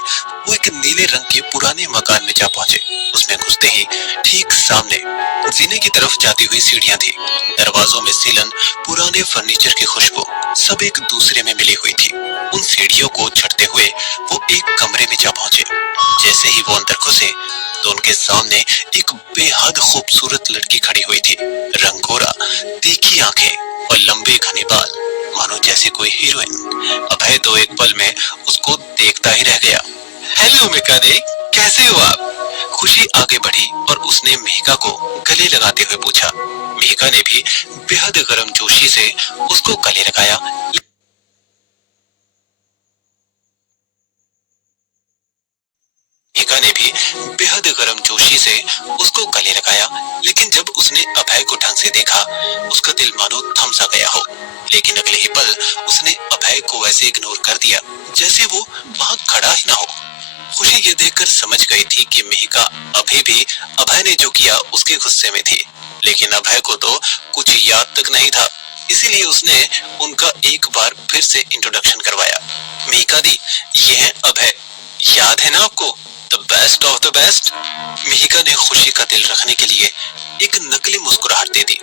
वो एक नीले रंग के पुराने मकान में जा पहुंचे। उसमें घुसते ही ठीक सामने जीने की तरफ जाती हुई सीढ़ियां थी। दरवाजों में सीलन, पुराने फर्नीचर की खुशबू सब एक दूसरे में मिली हुई थी। उन सीढ़ियों को चढ़ते हुए वो एक कमरे में जा पहुंचे। जैसे ही वो अंदर घुसे तो उनके सामने एक बेहद खूबसूरत लड़की खड़ी हुई थी। रंगोरा, तीखी आंखें और लंबे घने बाल, मानो जैसे कोई हीरोइन। अभय तो एक पल में उसको देखता ही रह गया। हेलो मिका दे, कैसे हो आप? खुशी आगे बढ़ी और उसने मेहका को गले लगाते हुए पूछा। मेहका ने भी बेहद गर्मजोशी से उसको गले लगाया। मेघा ने भी बेहद गर्मजोशी से उसको गले लगाया, लेकिन जब उसने अभय को ढंग से देखा, उसका दिल मानो थम सा गया हो। लेकिन अगले ही पल उसने अभय को वैसे इग्नोर कर दिया जैसे वो वहां खड़ा ही ना हो। खुशी ये देखकर समझ गई थी कि मेहका अभी भी अभय ने जो किया उसके गुस्से में थी, लेकिन अभय को तो कुछ याद तक नहीं था। इसीलिए उसने उनका एक बार फिर से इंट्रोडक्शन करवाया। मेहका दी, ये है अभय, याद है ना आपको? The best of the best. मेहका ने खुशी का दिल रखने के लिए एक नकली मुस्कुराहट दे दी।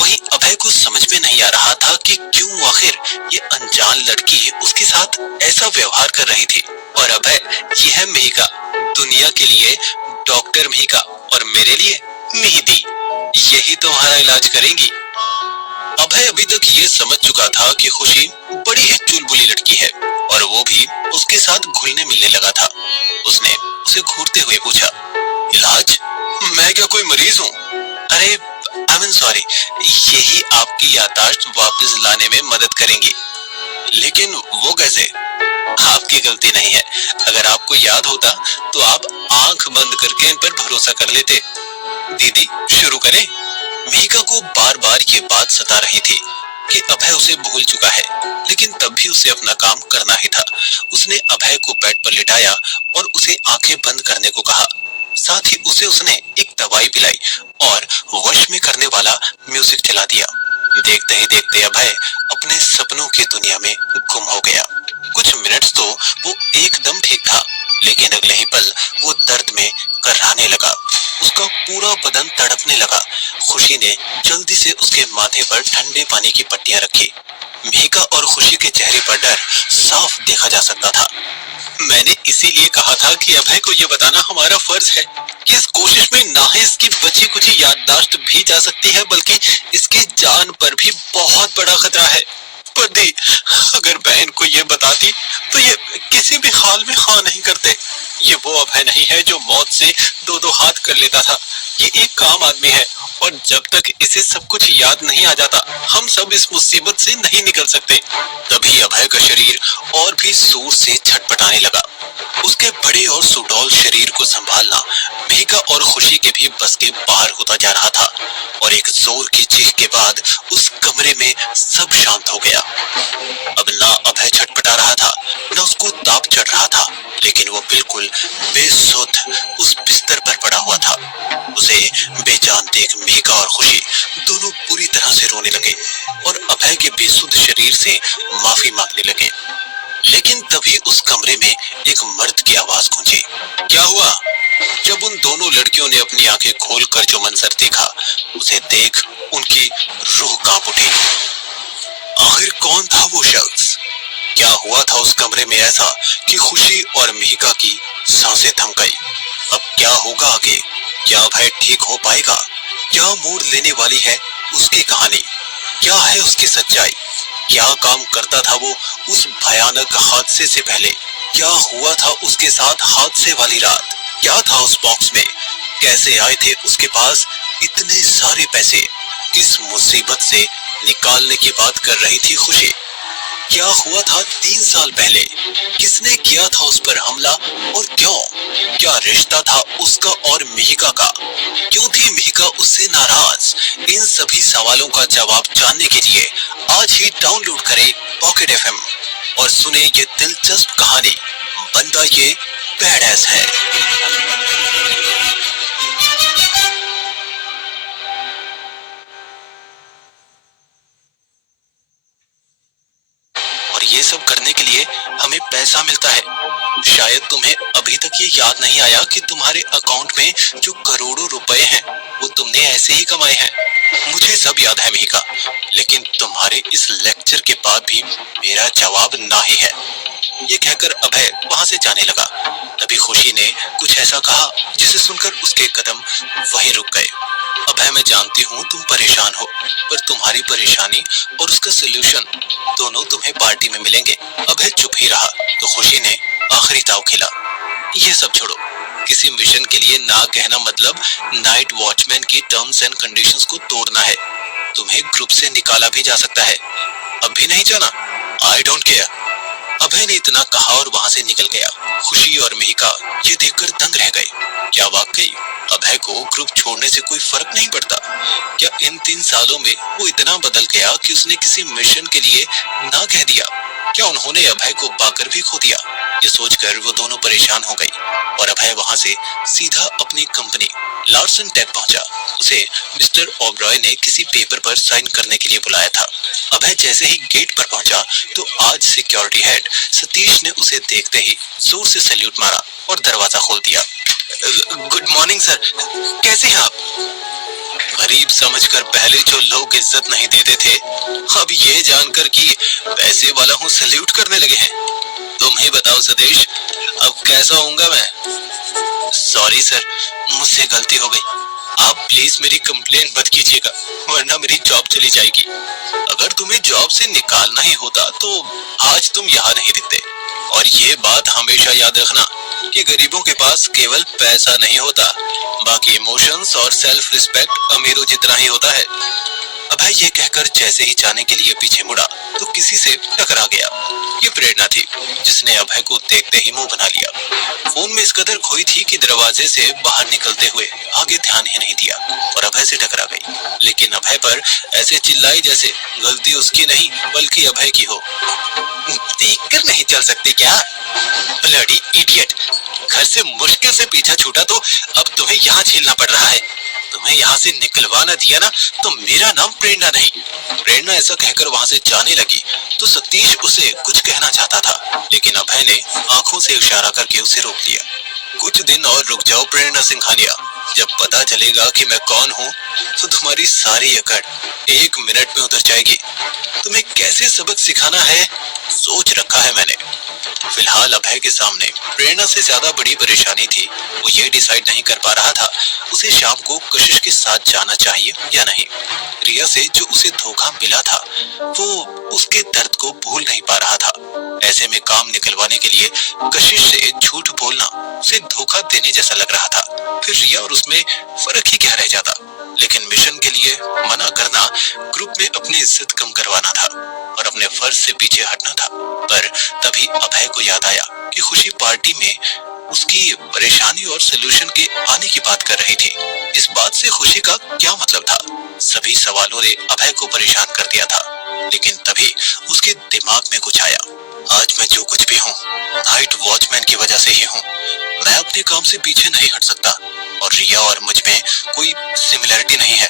वहीं अभय को समझ में नहीं आ रहा था कि क्यों आखिर ये अनजान लड़की उसके साथ ऐसा व्यवहार कर रही थी। और अभय, ये है मेहका, दुनिया के लिए डॉक्टर मेहका, और मेरे लिए मेहदी। यही तुम्हारा इलाज करेंगी। अभय अभी तक ये समझ चुका था कि खुशी बड़ी ही चुलबुली लड़की है और वो भी उसके साथ घुलने मिलने लगा था। उसने उसे घूरते हुए पूछा, इलाज? मैं क्या कोई मरीज हूँ? अरे आई एम सॉरी, यही आपकी याददाश्त वापस लाने में मदद करेंगी। लेकिन वो कैसे? आपकी गलती नहीं है। अगर आपको याद होता तो आप आंख बंद करके इन पर भरोसा कर लेते। दीदी शुरू करें? मेहका को बार बार ये बात सता रही थी कि अभय उसे भूल चुका है, लेकिन तब भी उसे अपना काम करना ही था। उसने अभय को बेड पर लिटाया और उसे आंखें बंद करने को कहा। साथ ही उसने एक दवाई पिलाई और वश में करने वाला म्यूजिक चला दिया। देखते ही देखते अभय अपने सपनों की दुनिया में गुम हो गया। कुछ मिनट्स तो वो एकदम ठीक था, लेकिन अगले ही पल वो दर्द में कराहने लगा। उसका पूरा बदन तड़पने लगा। खुशी ने जल्दी से उसके माथे पर ठंडे पानी की पट्टियां रखी। मेहका और खुशी के चेहरे पर डर साफ देखा जा सकता था। मैंने इसीलिए कहा था कि अभय को ये बताना हमारा फर्ज है कि इस कोशिश में ना ही इसकी बची कुछ याददाश्त भी जा सकती है, बल्कि इसकी जान पर भी बहुत बड़ा खतरा है। पर दी, अगर बहन को ये बताती तो ये किसी भी हाल में हाँ नहीं करते। ये वो अभय नहीं है जो मौत से दो दो हाथ कर लेता था। ये एक काम आदमी है और जब तक इसे सब कुछ याद नहीं आ जाता, हम सब इस मुसीबत से नहीं निकल सकते। तभी अभय का शरीर और भी जोर से छटपटाने लगा। उसके बड़े और सुडौल शरीर को संभालना मेहका और खुशी के भी बस के बाहर होता जा रहा था और एक जोर की चीख के बाद उस कमरे में सब शांत हो गया। अब ना अभय छटपटा रहा था, ना उसको ताप चढ़ रहा था, लेकिन वो बिल्कुल बेसुध उस बिस्तर पर पड़ा हुआ था। उसे बेजान देख मेहका और खुशी दोनों पूरी तरह से रोने लगे और अभय के बेसुध शरीर से माफी मांगने लगे। लेकिन तभी उस कमरे में एक मर्द की आवाज गूंजी। क्या हुआ? जब उन दोनों लड़कियों ने अपनी आंखें खोलकर जो मंजर देखा, उसे देख उनकी रूह कांप उठी। आखिर कौन था वो शख्स? क्या हुआ था उस कमरे में ऐसा कि खुशी और मेहका की सांसें थम गई? अब क्या होगा आगे? क्या अभय ठीक हो पाएगा? क्या मोड़ लेने वाली है उसकी कहानी? क्या है उसकी सच्चाई? क्या काम करता था वो उस भयानक हादसे से पहले? क्या हुआ था उसके साथ हादसे वाली रात? क्या था उस बॉक्स में? कैसे आए थे उसके पास इतने सारे पैसे? किस मुसीबत से निकालने की बात कर रही थी खुशी? क्या हुआ था 3 साल पहले? किसने किया था उस पर हमला और क्यों? क्या रिश्ता था उसका और मेहका का? क्यों थी मेहका उससे नाराज? आवाज। इन सभी सवालों का जवाब जानने के लिए आज ही डाउनलोड करें पॉकेट एफएम और सुने ये दिलचस्प कहानी, बंदा ये बैडएस है। और ये सब करने के लिए हमें पैसा मिलता है। शायद तुम्हें अभी तक ये याद नहीं आया कि तुम्हारे अकाउंट में जो करोड़ों रुपए हैं वो तुमने ऐसे ही कमाए हैं। मुझे सब याद है मिहिका, लेकिन तुम्हारे इस लेक्चर के बाद भी मेरा जवाब ना ही है। ये कहकर अभय वहां से जाने लगा। तभी खुशी ने कुछ ऐसा कहा जिसे सुनकर उसके कदम वहीं रुक गए। अभय, मैं जानती हूँ तुम परेशान हो, पर तुम्हारी परेशानी और उसका सलूशन दोनों तुम्हें पार्टी में मिलेंगे। अभय चुप ही रहा तो खुशी ने आखिरी दाव खेला। ये सब छोड़ो, किसी मिशन के लिए ना कहना मतलब नाइट वॉचमैन की टर्म्स एंड कंडीशंस को तोड़ना है। तुम्हें ग्रुप से निकाला भी जा सकता है। अब भी नहीं जाना? I don't care. अभय ने इतना कहा और वहां से निकल गया। खुशी और मिहिका ये देखकर दंग रह गए। क्या वाकई अभय को ग्रुप छोड़ने से कोई फर्क नहीं पड़ता? क्या इन 3 सालों में वो इतना बदल गया कि उसने किसी मिशन के लिए ना कह दिया? क्या उन्होंने अभय को पाकर भी खो दिया? ये सोचकर वो दोनों परेशान हो गई और अभय वहां से सीधा अपनी कंपनी लार्सन टेक पहुंचा। उसे मिस्टर ओबरॉय ने किसी पेपर पर साइन करने के लिए बुलाया था। अभय जैसे ही गेट पर पहुंचा तो आज सिक्योरिटी हेड सतीश ने उसे देखते ही जोर से सैल्यूट मारा और दरवाजा खोल दिया। गुड मॉर्निंग सर, कैसे हैं आप? गरीब समझकर पहले जो लोग इज्जत नहीं देते थे, अब ये जानकर कि पैसे वाला हूँ सैल्यूट करने लगे हैं। तुम ही बताओ सतीश, अब कैसा होऊंगा मैं? सॉरी सर, मुझसे गलती हो गई। आप प्लीज मेरी कंप्लेंट मत कीजिएगा, वरना मेरी जॉब चली जाएगी। अगर तुम्हें जॉब से निकालना ही होता तो आज तुम यहाँ नहीं दिखते। और ये बात हमेशा याद रखना कि गरीबों के पास केवल पैसा नहीं होता, बाकी इमोशंस और सेल्फ रिस्पेक्ट अमीरों जितना ही होता है। अभय ये कहकर जैसे ही जाने के लिए पीछे मुड़ा तो किसी से टकरा गया। ये प्रेरणा थी जिसने अभय को देखते ही मुंह बना लिया। फोन में इस कदर खोई थी कि दरवाजे से बाहर निकलते हुए आगे ध्यान ही नहीं दिया और अभय से टकरा गई। लेकिन अभय पर ऐसे चिल्लाई जैसे गलती उसकी नहीं बल्कि अभय की हो। देखकर नहीं चल सकते क्या? ब्लडी इडियट, घर से मुश्किल से पीछा छूटा तो अब तुम्हें यहाँ झेलना पड़ रहा है। तुम्हें यहाँ से निकलवा न दिया ना तो मेरा नाम प्रेरणा नहीं। प्रेरणा ऐसा कहकर वहां से जाने लगी तो सतीश उसे कुछ कहना चाहता था, लेकिन अभय ने आंखों से इशारा करके उसे रोक दिया। कुछ दिन और रुक जाओ प्रेरणा सिंघानिया, जब पता चलेगा कि मैं कौन हूँ तो तुम्हारी सारी अकड़ 1 मिनट में उतर जाएगी। तुम्हें कैसे सबक सिखाना है सोच रखा है मैंने। फिलहाल अभय के सामने प्रेरणा से ज्यादा बड़ी परेशानी थी। वो ये डिसाइड नहीं कर पा रहा था उसे शाम को कशिश के साथ जाना चाहिए या नहीं। रिया से जो उसे धोखा मिला था वो उसके दर्द को भूल नहीं पा रहा था। ऐसे में काम निकलवाने के लिए कशिश से झूठ बोलना उसे धोखा देने जैसा लग रहा था। फिर रिया और उसमें फर्क ही क्या रह जाता? लेकिन मिशन के लिए मना करना ग्रुप में अपनी इज्जत कम करवाना था और अपने फर्ज से पीछे हटना था। पर तभी अभय को याद आया कि खुशी पार्टी में उसकी परेशानी और सलूशन के आने की बात कर रही थी। इस बात से खुशी का क्या मतलब था? सभी सवालों ने अभय को परेशान कर दिया था। लेकिन तभी उसके दिमाग में कुछ आया। आज मैं जो कुछ भी हूँ नाइट वॉचमैन की वजह से ही हूँ। मैं अपने काम से पीछे नहीं हट सकता और रिया और मुझ में कोई सिमिलरिटी नहीं है।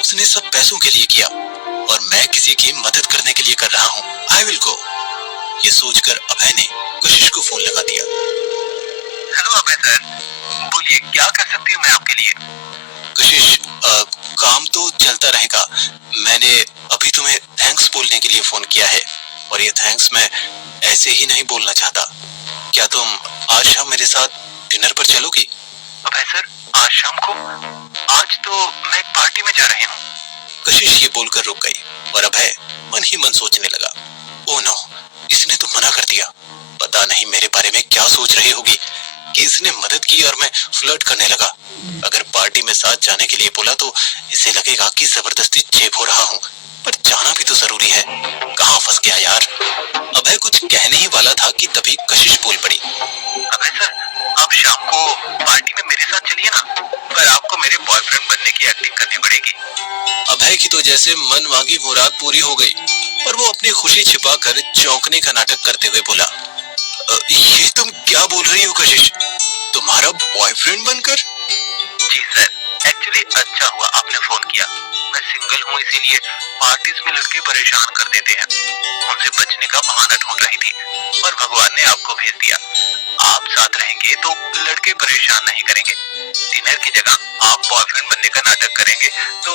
उसने सब पैसों के लिए किया और मैं किसी की मदद करने के लिए कर रहा हूँ। I will go. ये सोचकर अभय ने कशिश को फोन लगा दिया। हेलो अभय सर, बोलिए क्या कर सकती हूँ मैं आपके लिए? कशिश, काम तो चलता रहेगा। मैंने अभी तुम्हें थैंक्स बोलने के लिए फोन किया है और ये थैंक्स मैं ऐसे ही नहीं बोलना चाहता। क्या तुम आज शाम मेरे साथ डिनर पर चलोगी? अभय सर, आज शाम को? आज तो मैं एक पार्टी में जा रही हूँ। कशिश ये बोलकर रुक गई और अभय मन ही मन सोचने लगा, ओह नो, इसने तो मना कर दिया। पता नहीं मेरे बारे में क्या सोच रही होगी कि इसने मदद की और मैं फ्लर्ट करने लगा। अगर पार्टी में साथ जाने के लिए बोला तो इसे लगेगा कि जबरदस्ती चेप हो रहा हूँ, पर जाना भी तो जरूरी है। कहाँ फंस गया यार। अभय कुछ कहने ही वाला था कि तभी कशिश बोल पड़ी। अभय सर, आप शाम को पार्टी में मेरे साथ चलिए ना, पर आपको मेरे बॉयफ्रेंड बनने की एक्टिंग करनी पड़ेगी। अभय की तो जैसे मन मांगी मुराद पूरी हो गई, पर वो अपनी खुशी छिपाकर चौंकने का नाटक करते हुए बोला, ये तुम क्या बोल रही हो कशिश? तुम्हारा बॉयफ्रेंड बनकर? जी सर, एक्चुअली अच्छा हुआ आपने फोन किया। मैं सिंगल हूँ, इसीलिए पार्टीज में लड़के परेशान कर देते हैं। उनसे बचने का बहाना ढूंढ रही थी और भगवान ने आपको भेज दिया। आप साथ रहेंगे तो लड़के परेशान नहीं करेंगे। डिनर की जगह आप बॉयफ्रेंड बनने का नाटक करेंगे तो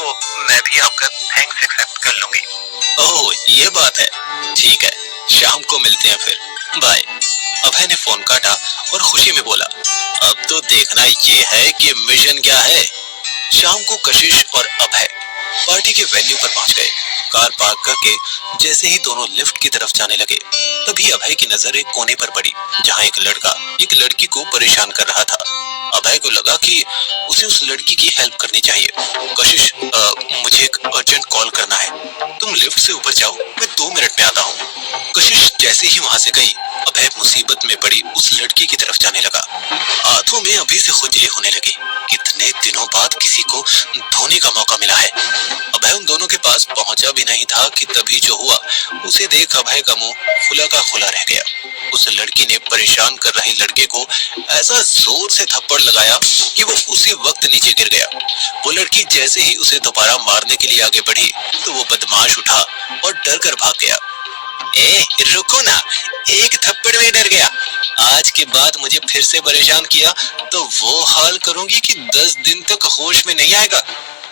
मैं भी आपका थैंक्स एक्सेप्ट कर लूंगी। ओह, ये बात है। ठीक है, शाम को मिलते हैं फिर। बाय। अभय ने फोन काटा और खुशी में बोला, अब तो देखना ये है कि मिशन क्या है। शाम को कशिश और अभय पार्टी के वेन्यू पर पहुंच गए। कार पार्क करके जैसे ही दोनों लिफ्ट की तरफ जाने लगे, तभी अभय की नजर एक कोने पर पड़ी, जहां एक लड़का एक लड़की को परेशान कर रहा था। अभय को लगा कि उसे उस लड़की की हेल्प करनी चाहिए। कशिश, मुझे एक अर्जेंट कॉल करना है, तुम लिफ्ट से ऊपर जाओ, मैं 2 मिनट में आता हूँ। कशिश जैसे ही वहां से गई, अभय मुसीबत में पड़ी उस लड़की की तरफ जाने लगा। हाथों में अभी से खुजली होने लगी। कितने दिनों बाद किसी को धोने का मौका मिला है। अभय उन दोनों के पास पहुंचा भी नहीं था कि तभी जो हुआ, उसे देख अभय का मुंह खुला का खुला रह गया। उस लड़की ने परेशान कर रहे लड़के को ऐसा जोर से थप्पड़ लगाया कि वो उसी वक्त नीचे गिर गया। वो लड़की जैसे ही उसे दोबारा मारने के लिए आगे बढ़ी, तो वो बदमाश उठा और डर कर भाग गया। ए, रुको ना, एक थप्पड़ में डर गया। आज के बाद मुझे फिर से परेशान किया तो वो हाल करूंगी कि 10 दिन तक होश में नहीं आएगा।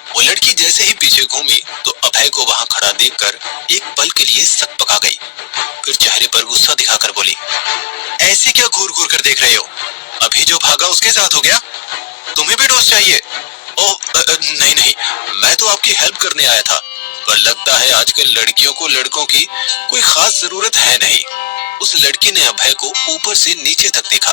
वो लड़की जैसे ही पीछे घूमी तो अभय को वहां खड़ा देखकर एक पल के लिए सक पका गई। फिर चेहरे पर गुस्सा दिखाकर बोली, ऐसे क्या घूर घूर कर देख रहे हो? अभी जो भागा उसके साथ हो गया? तुम्हें भी डोज चाहिए? ओह, नहीं नहीं, मैं तो आपकी हेल्प करने आया था, पर लगता है आजकल लड़कियों को लड़कों की कोई खास जरूरत है नहीं। उस लड़की ने अभय को ऊपर से नीचे तक देखा।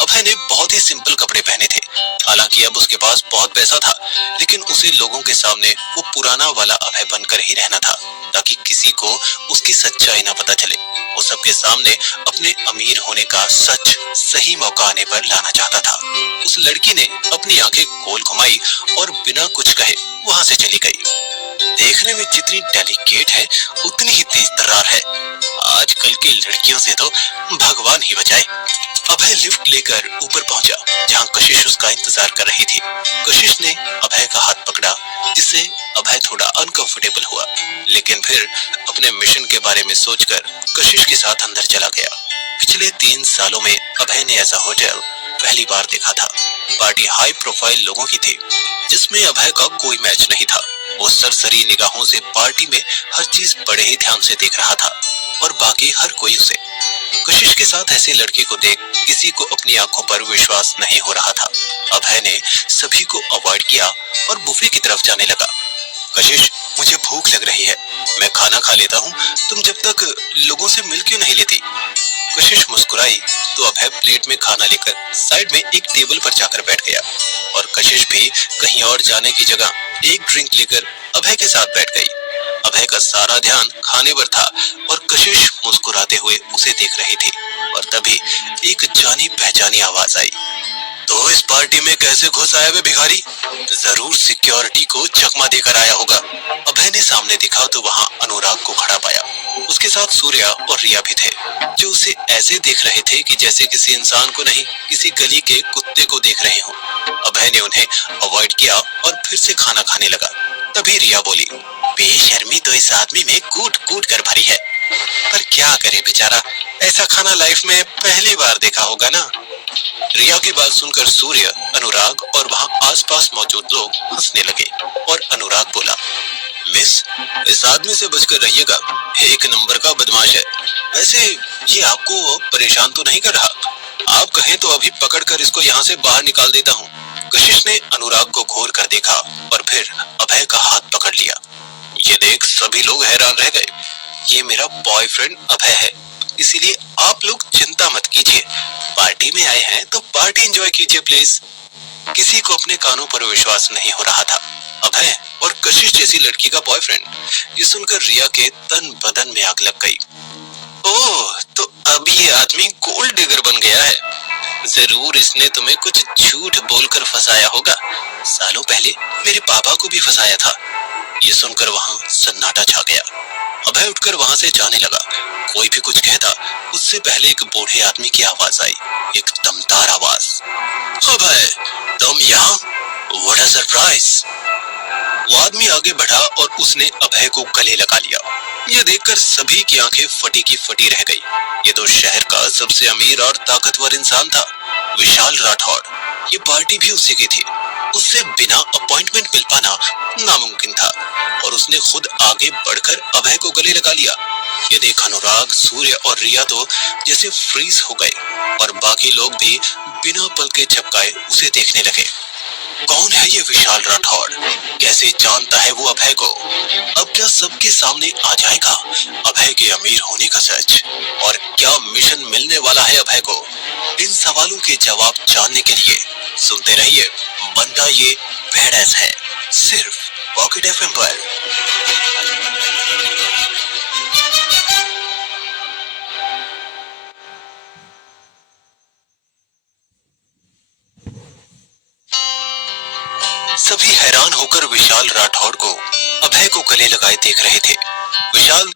अभय ने बहुत ही सिंपल कपड़े पहने थे। हालांकि अब उसके पास बहुत पैसा था, लेकिन उसे लोगों के सामने वो पुराना वाला अभय बनकर ही रहना था, ताकि किसी को उसकी सच्चाई ना पता चले। वो सबके सामने अपने अमीर होने का सच सही मौका आने पर लाना चाहता था। उस लड़की ने अपनी आंखें गोल घुमाई और बिना कुछ कहे वहां से चली गई। देखने में जितनी डेलिकेट है, उतनी ही तेज तर्रार है। आजकल की लड़कियों से तो भगवान ही बचाए। अभय लिफ्ट लेकर ऊपर पहुंचा, जहां कशिश उसका इंतजार कर रही थी। कशिश ने अभय का हाथ पकड़ा, जिससे अभय थोड़ा अनकंफर्टेबल हुआ, लेकिन फिर अपने मिशन के बारे में सोचकर कशिश के साथ अंदर चला गया। पिछले 3 सालों में अभय ने ऐसा होटल पहली बार देखा था। पार्टी हाई प्रोफाइल लोगों की थी, जिसमें अभय का कोई मैच नहीं था। वो सरसरी निगाहों से पार्टी में हर चीज बड़े ही ध्यान से देख रहा था, और बाकी हर कोई उसे। कशिश के साथ ऐसे लड़के को देख किसी को अपनी आंखों पर विश्वास नहीं हो रहा था। अभय ने सभी को अवॉइड किया और बुफे की तरफ जाने लगा। कशिश, मुझे भूख लग रही है, मैं खाना खा लेता हूँ, तुम जब तक लोगों से मिल क्यों नहीं लेती? कशिश मुस्कुराई तो अभय प्लेट में खाना लेकर साइड में एक टेबल पर जाकर बैठ गया, और कशिश भी कहीं और जाने की जगह एक ड्रिंक लेकर अभय के साथ बैठ गई। अभय का सारा ध्यान खाने पर था और कशिश मुस्कुराते हुए उसे देख रही थी, और तभी एक जानी पहचानी आवाज आई, तो इस पार्टी में कैसे घुस आया वे भिखारी? जरूर सिक्योरिटी को चकमा देकर आया होगा। अभय ने सामने देखा तो वहां अनुराग को खड़ा पाया। उसके साथ सूर्या और रिया भी थे, जो उसे ऐसे देख रहे थे कि जैसे किसी इंसान को नहीं, किसी गली के कुत्ते को देख रहे हों। अभय ने उन्हें अवॉइड किया और फिर से खाना खाने लगा। तभी रिया बोली, बेशर्मी तो इस आदमी में कूट कूट कर भरी है, पर क्या करे बेचारा, ऐसा खाना लाइफ में पहली बार देखा होगा ना। रिया की बात सुनकर सूर्य, अनुराग और वहां आसपास मौजूद लोग हंसने लगे, और अनुराग बोला, मिस, इस आदमी से बचकर रहिएगा, एक नंबर का बदमाश है। वैसे ये आपको परेशान तो नहीं कर रहा? आप कहें तो अभी पकड़कर इसको यहाँ से बाहर निकाल देता हूँ। कशिश ने अनुराग को घूर कर देखा और फिर अभय का हाथ पकड़ लिया। ये देख सभी लोग हैरान रह गए। ये मेरा बॉयफ्रेंड अभय है, इसीलिए आप लोग चिंता मत कीजिए। पार्टी में आए हैं तो पार्टी एंजॉय कीजिए प्लीज। किसी को अपने कानों पर विश्वास नहीं हो रहा था। अभय और कशिश जैसी लड़की का बॉयफ्रेंड, ये सुनकर रिया के तन बदन में आग लग गई। ओह, तो अब ये आदमी गोल्ड डिगर बन गया है। जरूर इसने तुम्हें कुछ झूठ बोलकर फंसाया होगा। सालों पहले मेरे पापा को भी फंसाया था। ये सुनकर वहां सन्नाटा छा गया। अभय उठकर वहां से जाने लगा। कोई भी कुछ कहता उससे पहले एक बूढ़े आदमी की आवाज आई, एक दमदार आवाज। अभय, तुम यहाँ? What a surprise. वो आदमी आगे बढ़ा और उसने अभय को गले लगा लिया। यह देखकर सभी की आंखें फटी की फटी रह गई। ये तो शहर का सबसे अमीर और ताकतवर इंसान था, विशाल राठौड़। ये पार्टी भी उसी की थी। उससे बिना अपॉइंटमेंट मिल पाना नामुमकिन था और उसने खुद आगे बढ़कर अभय को गले लगा लिया। ये देख अनुराग, सूर्य और रिया तो जैसे फ्रीज हो गए और बाकी लोग भी बिना पल के झपकाए उसे देखने लगे। कौन है ये विशाल राठौड़? कैसे जानता है वो अभय को? अब क्या सबके सामने आ जाएगा अभय के अमीर होने का सच? और क्या मिशन मिलने वाला है अभय को? इन सवालों के जवाब जानने के लिए सुनते रहिए बंदा ये बैडएस है, सिर्फ पॉकेट एफएम पर। सभी हैरान होकर विशाल राठौड़ को अभय को गले लगाए देख रहे थे। विशाल